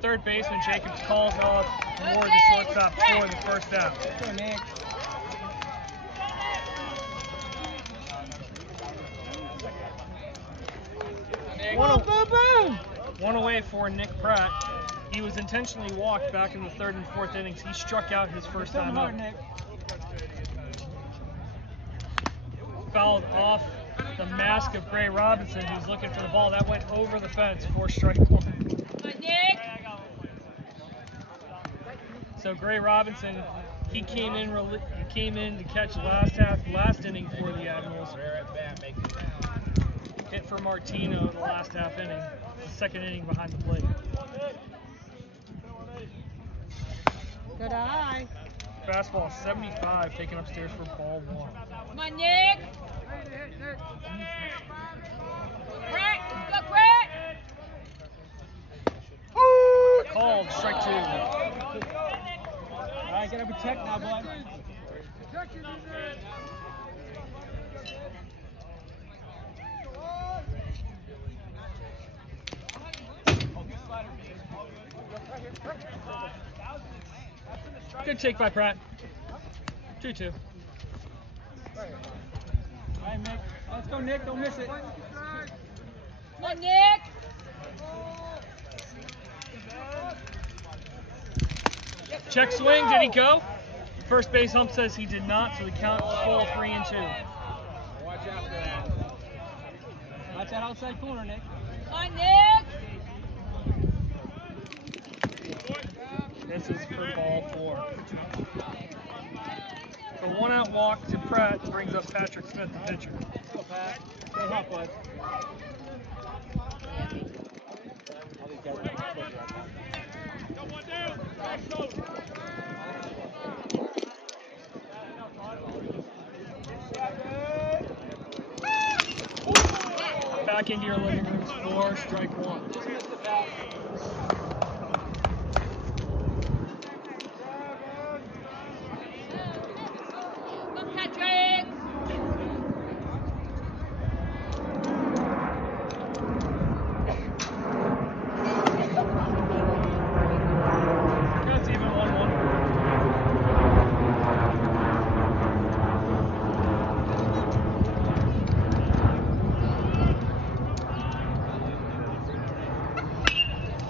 Third baseman Jacobs calls off. Ward, the shortstop, for the first out. One away for Nick Pratt. He was intentionally walked back in the third and fourth innings. He struck out his first time up. Fouled off the mask of Gray Robinson, who's looking for the ball. That went over the fence for strike 1. So Gray Robinson, he came in to catch last inning for the Admirals. Hit for Martino in the last half inning, the second inning behind the plate. Good eye. Fastball 75, taken upstairs for ball 1. Come on, Nick. Brett, go Brett. Called strike 2. All right, get up and check now, boy. Good take by Pratt. 2-2. All right, Nick. Let's go, Nick. Don't miss it. Come on, Nick. Check swing, did he go? First base hump says he did not, so the count is full 3-2. Watch out for that. Watch that outside corner, Nick. Come on, Nick. This is for ball 4. The 1-out walk to Pratt brings up Patrick Smith, the pitcher. Go, Pat. Stay hot, bud. Back into your living room for strike 1. Come on, Patrick. That's even 1-1.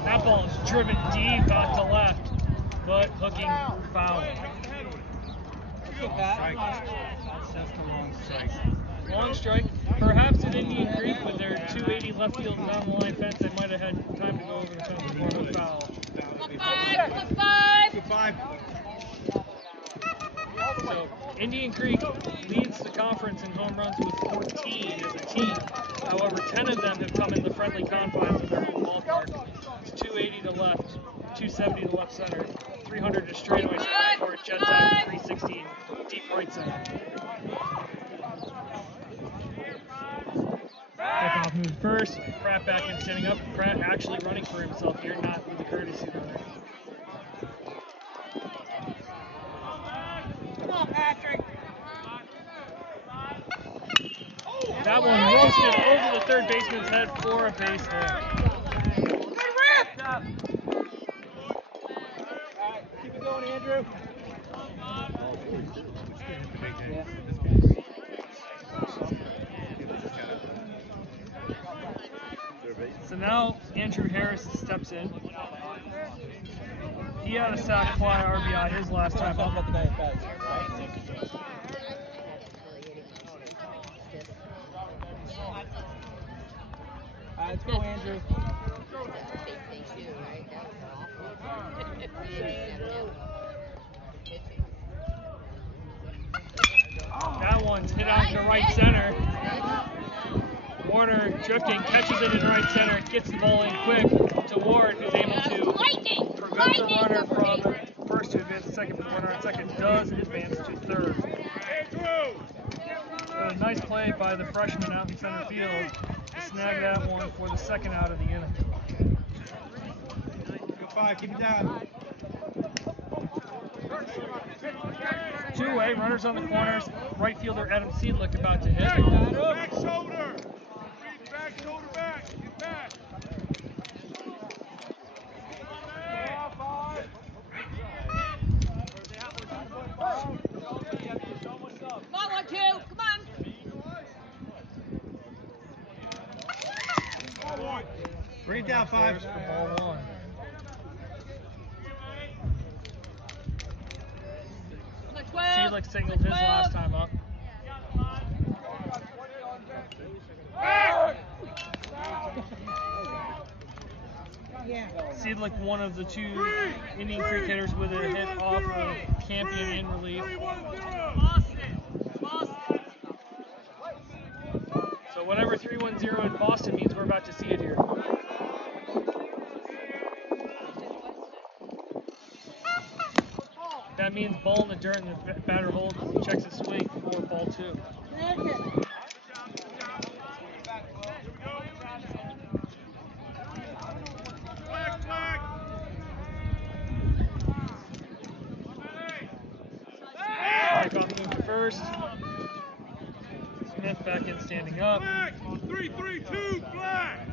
That ball is driven deep out to left, but hooking foul. Long strike. Perhaps at Indian Creek with their 280 left field down the line fence, they might have had time to go over the fence before the foul. Come on, 5. So Indian Creek leads the conference in home runs with 14 as a team. However, 10 of them have come in the friendly confines of their home ballpark. It's 280 to left, 270 to left center, 300 to straightaway center court, jet side, 316 deep right center. Pickoff moved first. Pratt back and standing up. Pratt actually running for himself here, not with the courtesy runner. Come on, Patrick. That one roasted over the third baseman's head for a base hit. Good rip. Keep it going, Andrew. So now Andrew Harris steps in. He had a sac fly RBI his last time up. About the guy at All right, let's go, Andrew. That one's hit out to right center. Warner drifting, catches it in right center, gets the ball in quick to Ward, who's able to prevent the runner from first to advance to second, but the runner on second does advance to third. but nice play by the freshman out in center field to snag that one for the second out of the inning. Go 5, keep it down. 2 away, runners on the corners. Right fielder Adam Seedlick about to hit. Back shoulder. Back shoulder back. Get back. Come on, 1-2. Come on. Bring it down 5. For ball 1. Seedlick signaled his last time up. Yeah. Seedlick, one of the 2 Indian Creek hitters with a hit off of Campion in relief. So whatever 3-1-0 in Boston means, we're about to see it here. That means ball in the dirt and the batter holds, checks his swing for ball 2. Back off move to first. Smith back in standing up. 3-3-2, black.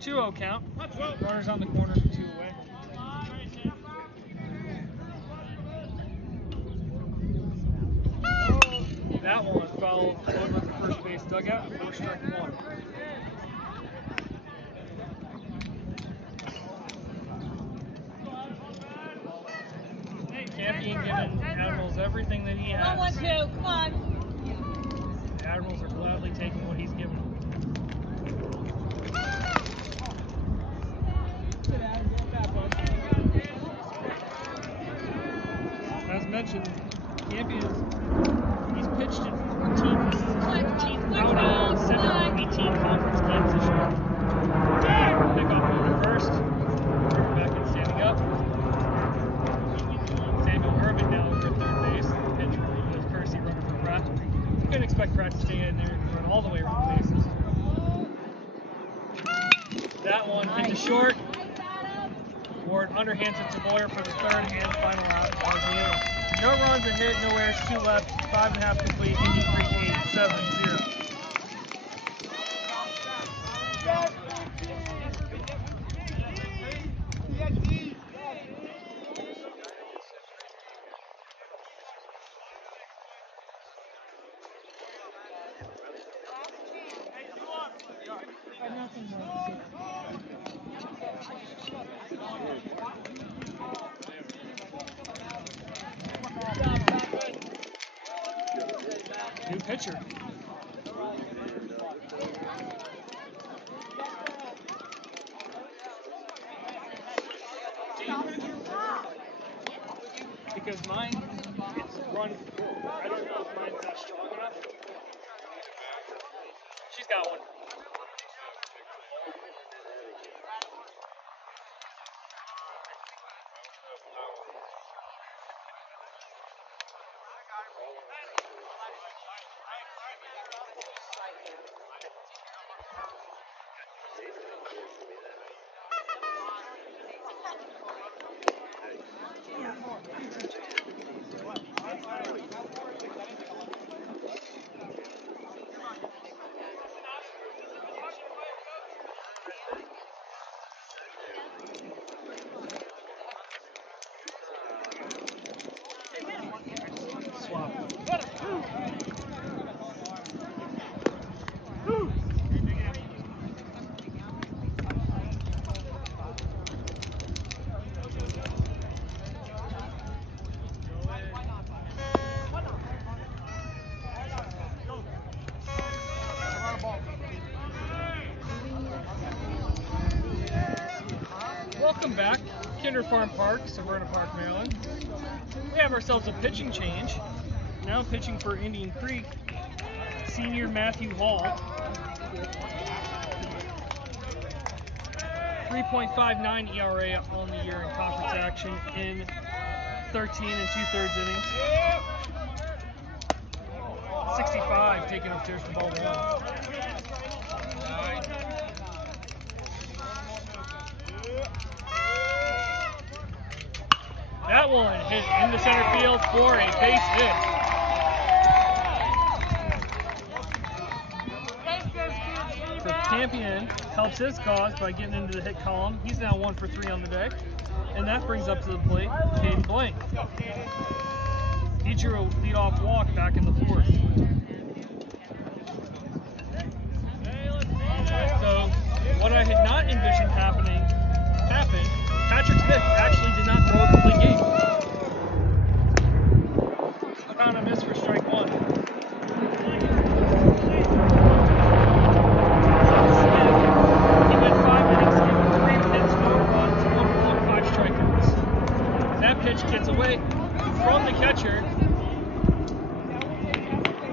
2-0 count. Runners on the corner for 2 away. That one fouled over at the first base dugout for strike 1. Campion giving Admirals everything that he has. Come on, 1-2. Come on. The Admirals are gladly taking what he's given them. As mentioned, Campion he's pitched in 14 out of 7 18 conference games this year. Pick off over first. Back in standing up. Samuel Urban now over at third base. The pitch was courtesy runner for Pratt. You couldn't expect Pratt to stay in there and run all the way around the bases. That one hit to short. Ward underhands it to Boyer for the third and final out. No runs, a hit, no errors, 2 left, 5.5 complete, Indian Creek 8, 7-0. New pitcher. Because mine, it's run, I don't know if mine's that strong enough. She's got one. Swap. Welcome back, Kinder Farm Park, Severn Park, Maryland. We have ourselves a pitching change. Now pitching for Indian Creek, senior Matthew Hall. 3.59 ERA on the year in conference action in 13 2/3 innings. 65 taken upstairs for ball 1. That one hit into center field for a base hit. So Campion helps his cause by getting into the hit column. He's now 1 for 3 on the day. And that brings up to the plate Caden Blank. He drew a leadoff walk back in the 4th. So what I had not envisioned happened. Patrick Smith actually did not throw a complete game. Found a miss for strike 1. He went 5 innings, gave 3 hits, 4 runs, 1 walk, 5 strikeouts. That pitch gets away from the catcher.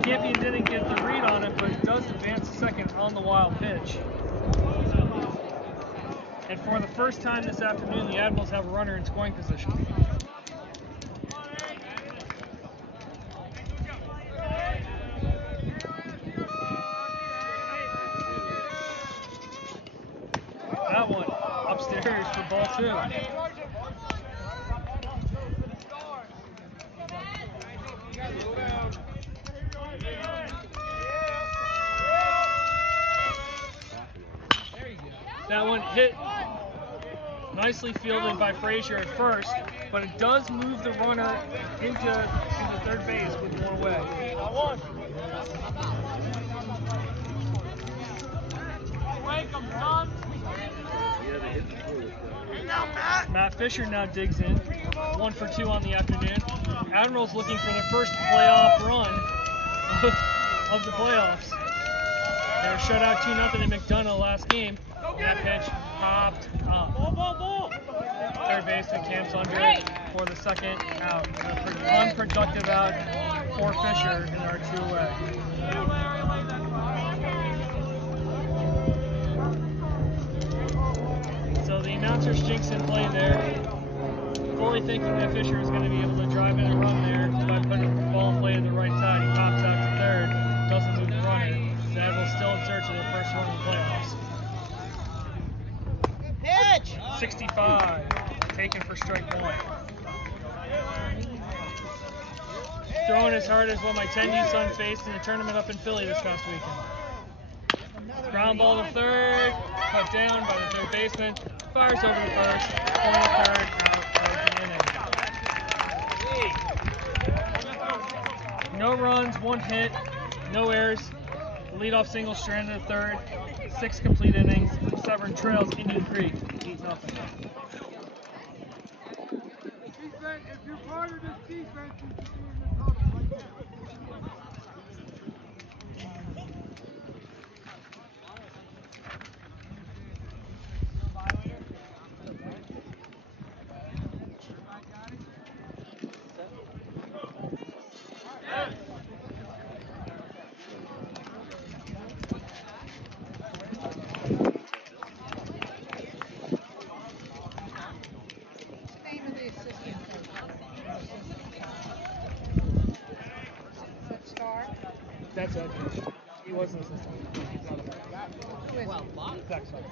Campion didn't get the read on it, but it does advance to second on the wild pitch. And for the first time this afternoon, the Admirals have a runner in scoring position. That one upstairs for ball 2. That one hit nicely fielded by Frazier at first, but it does move the runner into third base with more away. Matt Fisher now digs in, 1 for 2 on the afternoon. Admirals looking for their first playoff run of the playoffs. They were shut out 2-0 in McDonough last game. That pitch popped up. Third baseman camps under it for the second out. Unproductive out for Fisher in our 2-away. So the announcer's jinxing play there, fully thinking that Fisher is going to be able to drive in a run there by putting the ball in play to the right side. He pops out to third, doesn't move the runner. The Admirals still in search of their first run in the playoffs. 65, taken for strike 1. Throwing as hard as what my 10U son faced in the tournament up in Philly this past weekend. Ground ball to third, cut down by the third baseman, fires over to first, going to third, out of the inning. No runs, 1 hit, no errors. Leadoff single stranded to third, 6 complete innings. Severn trails Indian Creek 8-0. If you're part of this defense, you should be in this huddle right now. That's it. He wasn't assistant. Well, Zach Stark.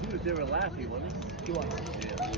He was there last week, wasn't he? He was. Yeah.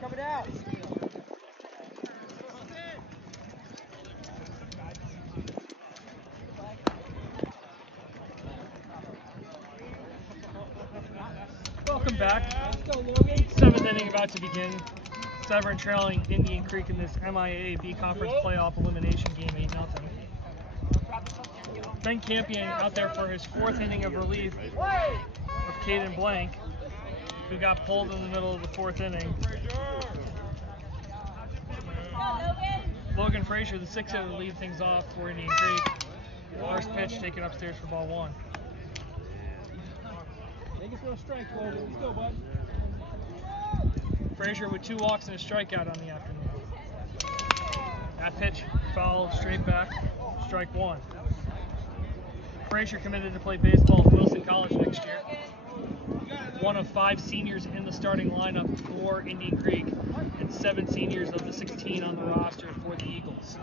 Coming out. Welcome back. 7th inning about to begin. Severn trailing Indian Creek in this MIAA B Conference Playoff Elimination Game 8-0. Ben Campion out there for his 4th inning of relief of Caden Blank, who got pulled in the middle of the 4th inning. Logan Frazier, the 6th hitter, to lead things off for Indian Creek. First pitch taken upstairs for ball 1. Make it for a strike, Logan. Let's go, bud. Frazier with 2 walks and a strikeout on the afternoon. That pitch fouled straight back, strike 1. Frazier committed to play baseball at Wilson College next year. One of 5 seniors in the starting lineup for Indian Creek, and 7 seniors of the 16 on the roster for the Eagles.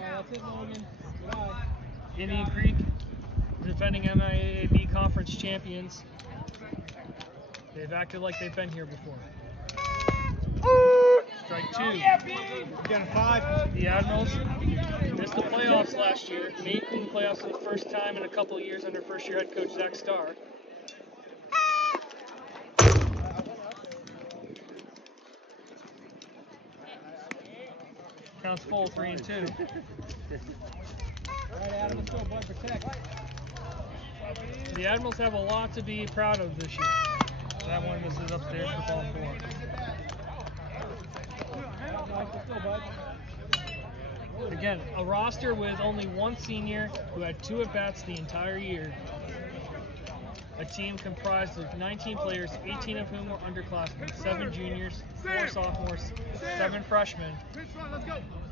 That's it, Logan. Goodbye. Indian Creek, defending MIAA B Conference champions. They've acted like they've been here before. Strike 2. Got a 5. The Admirals missed the playoffs last year, made the playoffs for the first time in a couple of years under first-year head coach Zach Starr. Counts full, 3-2. All right, Adam, let's go, bud. Protect. The Admirals have a lot to be proud of this year. That one misses upstairs for ball 4. Let's go, bud. Again, a roster with only 1 senior who had 2 at-bats the entire year. A team comprised of 19 players, 18 of whom were underclassmen, 7 juniors, 4 sophomores, 7 freshmen.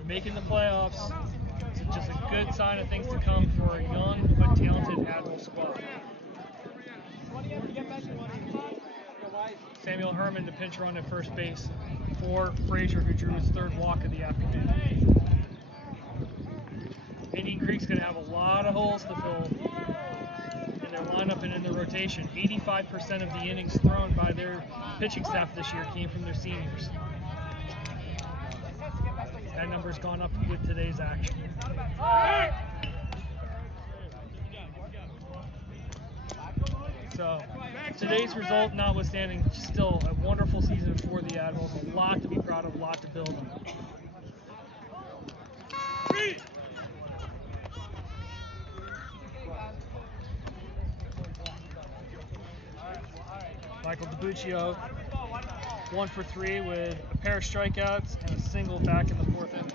Making the playoffs, it's just a good sign of things to come for a young but talented Admiral squad. Samuel Herman to pinch run at first base for Frazier, who drew his 3rd walk of the afternoon. Indian Creek's going to have a lot of holes to fill in their lineup and in their rotation. 85% of the innings thrown by their pitching staff this year came from their seniors. That number's gone up with today's action. So, today's result notwithstanding, still a wonderful season for the Admirals. A lot to be proud of, a lot to build on. Michael DiBuccio, 1 for 3 with a pair of strikeouts and a single back in the 4th inning.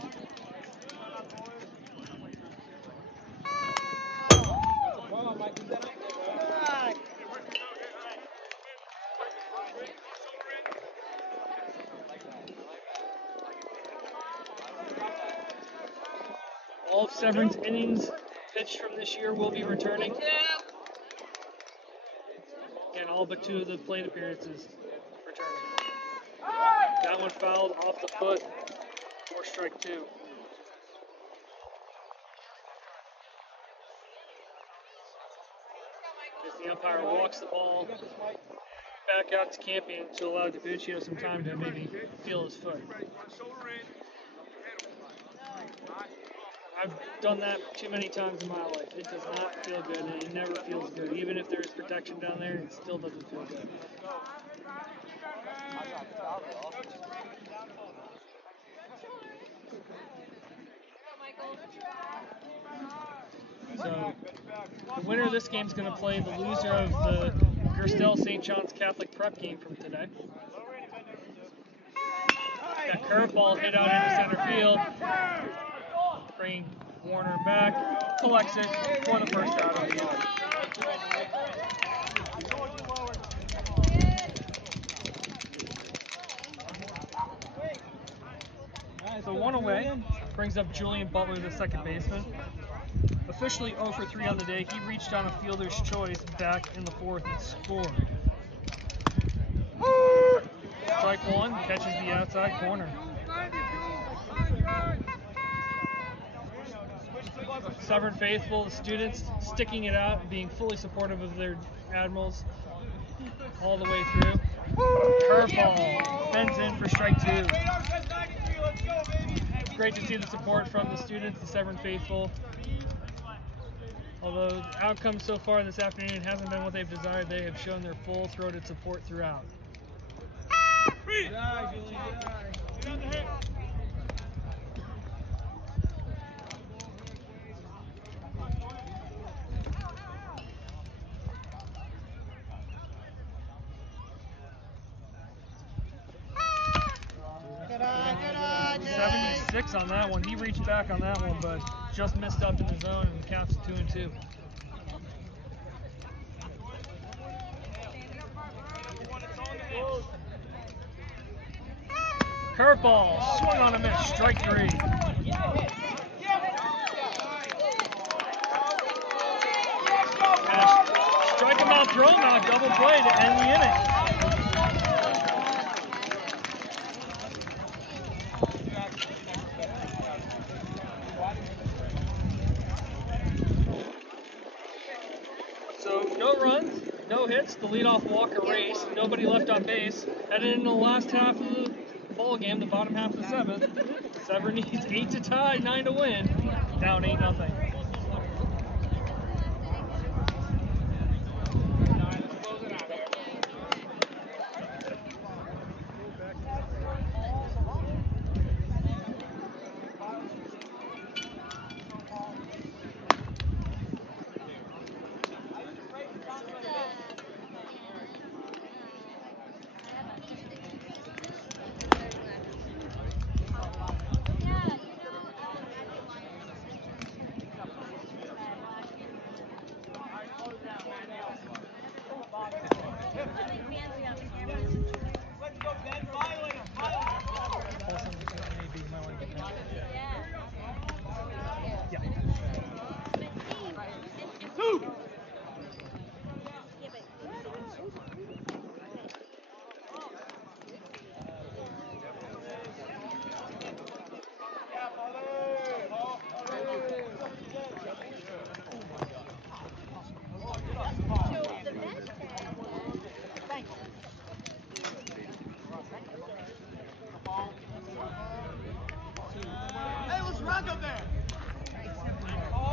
All of Severn's innings pitched from this year will be returning. And all but 2 of the plate appearances returning. That one fouled off the foot for strike 2. As the umpire walks the ball back out to Campion to allow DiBuccio some time to maybe feel his foot. I've done that too many times in my life. It does not feel good, and it never feels good. Even if there's protection down there, it still doesn't feel good. So, the winner of this game is going to play the loser of the Gerstel St. John's Catholic Prep game from today. That curveball hit out into center field. Bringing Warner back, collects it for the first out of the game. So 1 away, brings up Julian Butler, the second baseman. Officially 0 for 3 on the day, he reached on a fielder's choice back in the 4th and scored. Strike 1, catches the outside corner. Severn faithful, the students sticking it out, being fully supportive of their Admirals all the way through. Curveball, bends in for strike 2. Great to see the support from the students, the Severn faithful. Although the outcome so far this afternoon hasn't been what they've desired, they have shown their full-throated support throughout. Good eye, Julie, good eye. Get on the hip. Good eye, 76 on that one. He reached back on that one, but just missed up in the zone and counts 2-2. Curveball, swung on a miss, strike 3. Strike him out, throw him out, double play to end the inning. So no runs, no hits, the leadoff walk erased, nobody left on base. Headed into the last half of the ball game, the bottom half of the 7th. Severn needs 8 to tie, 9 to win. Down 8-0.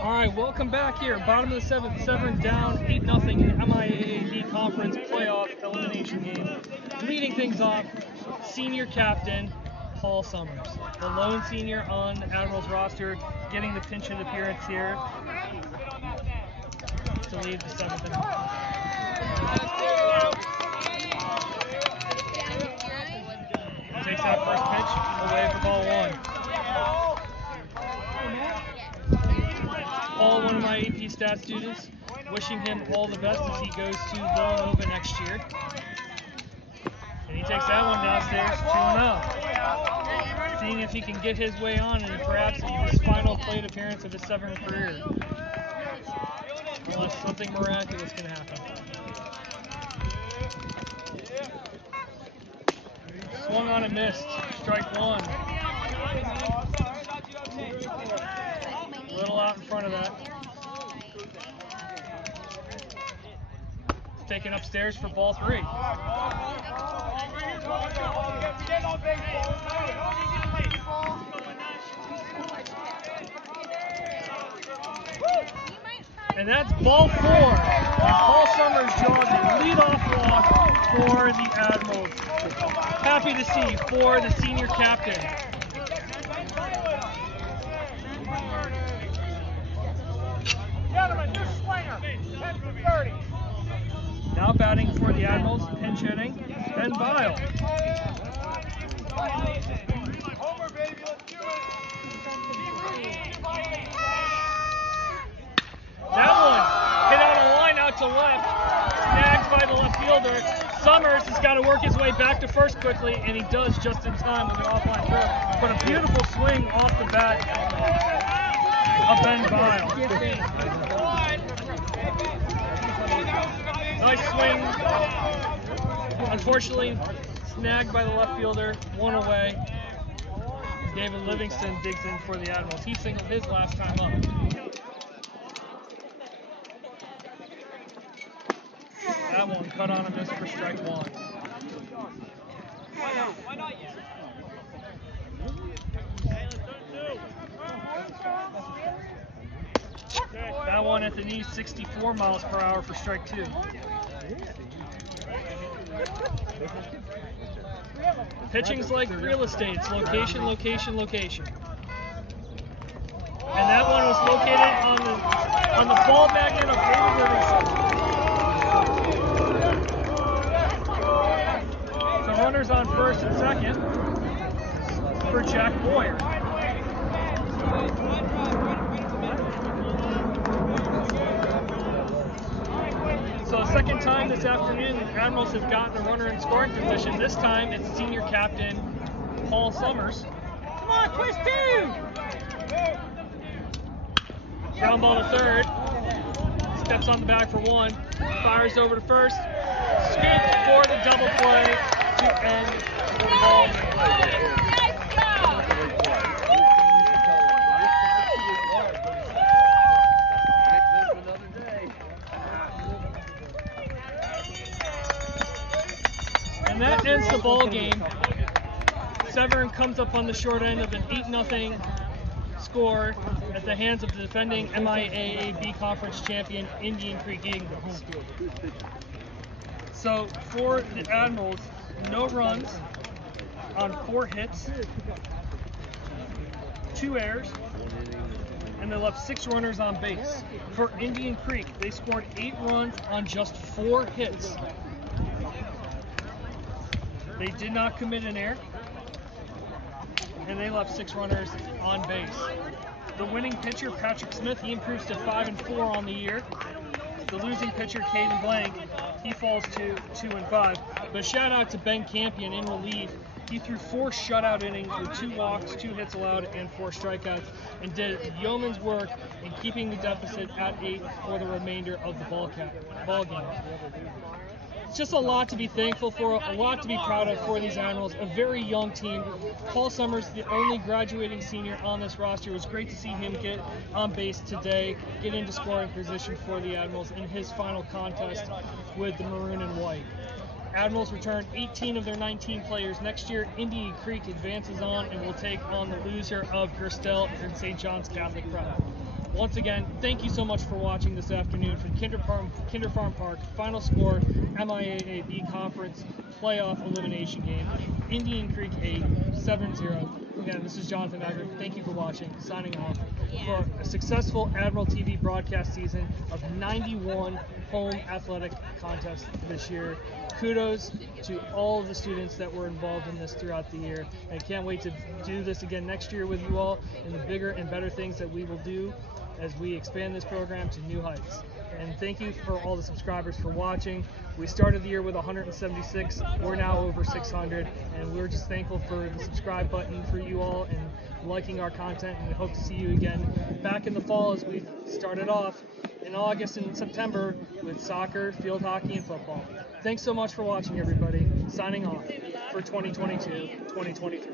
Alright, welcome back here. Bottom of the 7th, Severn down 8-0 in the MIAA Conference Playoff Elimination Game. Leading things off, senior captain, Paul Summers. The lone senior on the Admirals roster, getting the pinch hit appearance here to lead the 7th inning. Takes that first pitch, away for ball 1. Paul, one of my AP stat students, wishing him all the best as he goes to Villanova next year. And he takes that one downstairs, 2-0. Seeing if he can get his way on and perhaps his final plate appearance of his Severn career. Unless something miraculous can happen. Swung on and missed, strike 1. A little out in front of that. Taken upstairs for ball 3. And that's ball 4. And Paul Summers draws a leadoff walk for the Admirals. Happy to see for the senior captain. Now batting for the Admirals, pinch hitting, Ben Vile. That one hit out a line out to left, snagged by the left fielder. Summers has got to work his way back to first quickly, and he does just in time with an offline throw. But a beautiful swing off the bat of Ben Vile. Nice swing. Unfortunately, snagged by the left fielder, one away. David Livingston digs in for the Admirals. He singled his last time up. That one cut on a miss for strike 1. Why not you? That one Anthony, 64 miles per hour for strike 2. Pitching's like real estate. It's location, location, location. And that one was located on the ball magnet of David Livingston. So runners on first and second for Jack Boyer. So second time this afternoon, the Admirals have gotten a runner in scoring position. This time it's senior captain Paul Summers. Come on, twist 2! Ground ball to third. Steps on the bag for 1. Fires over to first. Scoop for the double play to end the ball game. And that ends the ball game. Severn comes up on the short end of an 8-0 score at the hands of the defending MIAA B Conference champion Indian Creek Eagles. So for the Admirals, no runs on 4 hits, 2 errors, and they left 6 runners on base. For Indian Creek, they scored 8 runs on just 4 hits. They did not commit an error, and they left 6 runners on base. The winning pitcher, Patrick Smith, he improves to 5-4 on the year. The losing pitcher, Caden Blank, he falls to 2-5. But shout out to Ben Campion in relief. He threw 4 shutout innings with 2 walks, 2 hits allowed, and 4 strikeouts, and did yeoman's work in keeping the deficit at 8 for the remainder of the ball game. It's just a lot to be thankful for, a lot to be proud of for these Admirals. A very young team. Paul Summers, the only graduating senior on this roster. It was great to see him get on base today, get into scoring position for the Admirals in his final contest with the Maroon and White. Admirals return 18 of their 19 players. Next year, Indian Creek advances on and will take on the loser of Gerstel and St. John's Catholic Prep. Once again, thank you so much for watching this afternoon from Kinder Farm Park. Final score, MIAA B Conference Playoff Elimination Game. Indian Creek 8, Severn 0. Again, this is Jonathan Magritte. Thank you for watching. Signing off for a successful Admiral TV broadcast season of 91 home athletic contests this year. Kudos to all of the students that were involved in this throughout the year. I can't wait to do this again next year with you all and the bigger and better things that we will do as we expand this program to new heights. And thank you for all the subscribers for watching. We started the year with 176. We're now over 600, and we're just thankful for the subscribe button for you all and liking our content, and we hope to see you again back in the fall as we started off in August and September with soccer, field hockey, and football. Thanks so much for watching, everybody. Signing off for 2022-2023.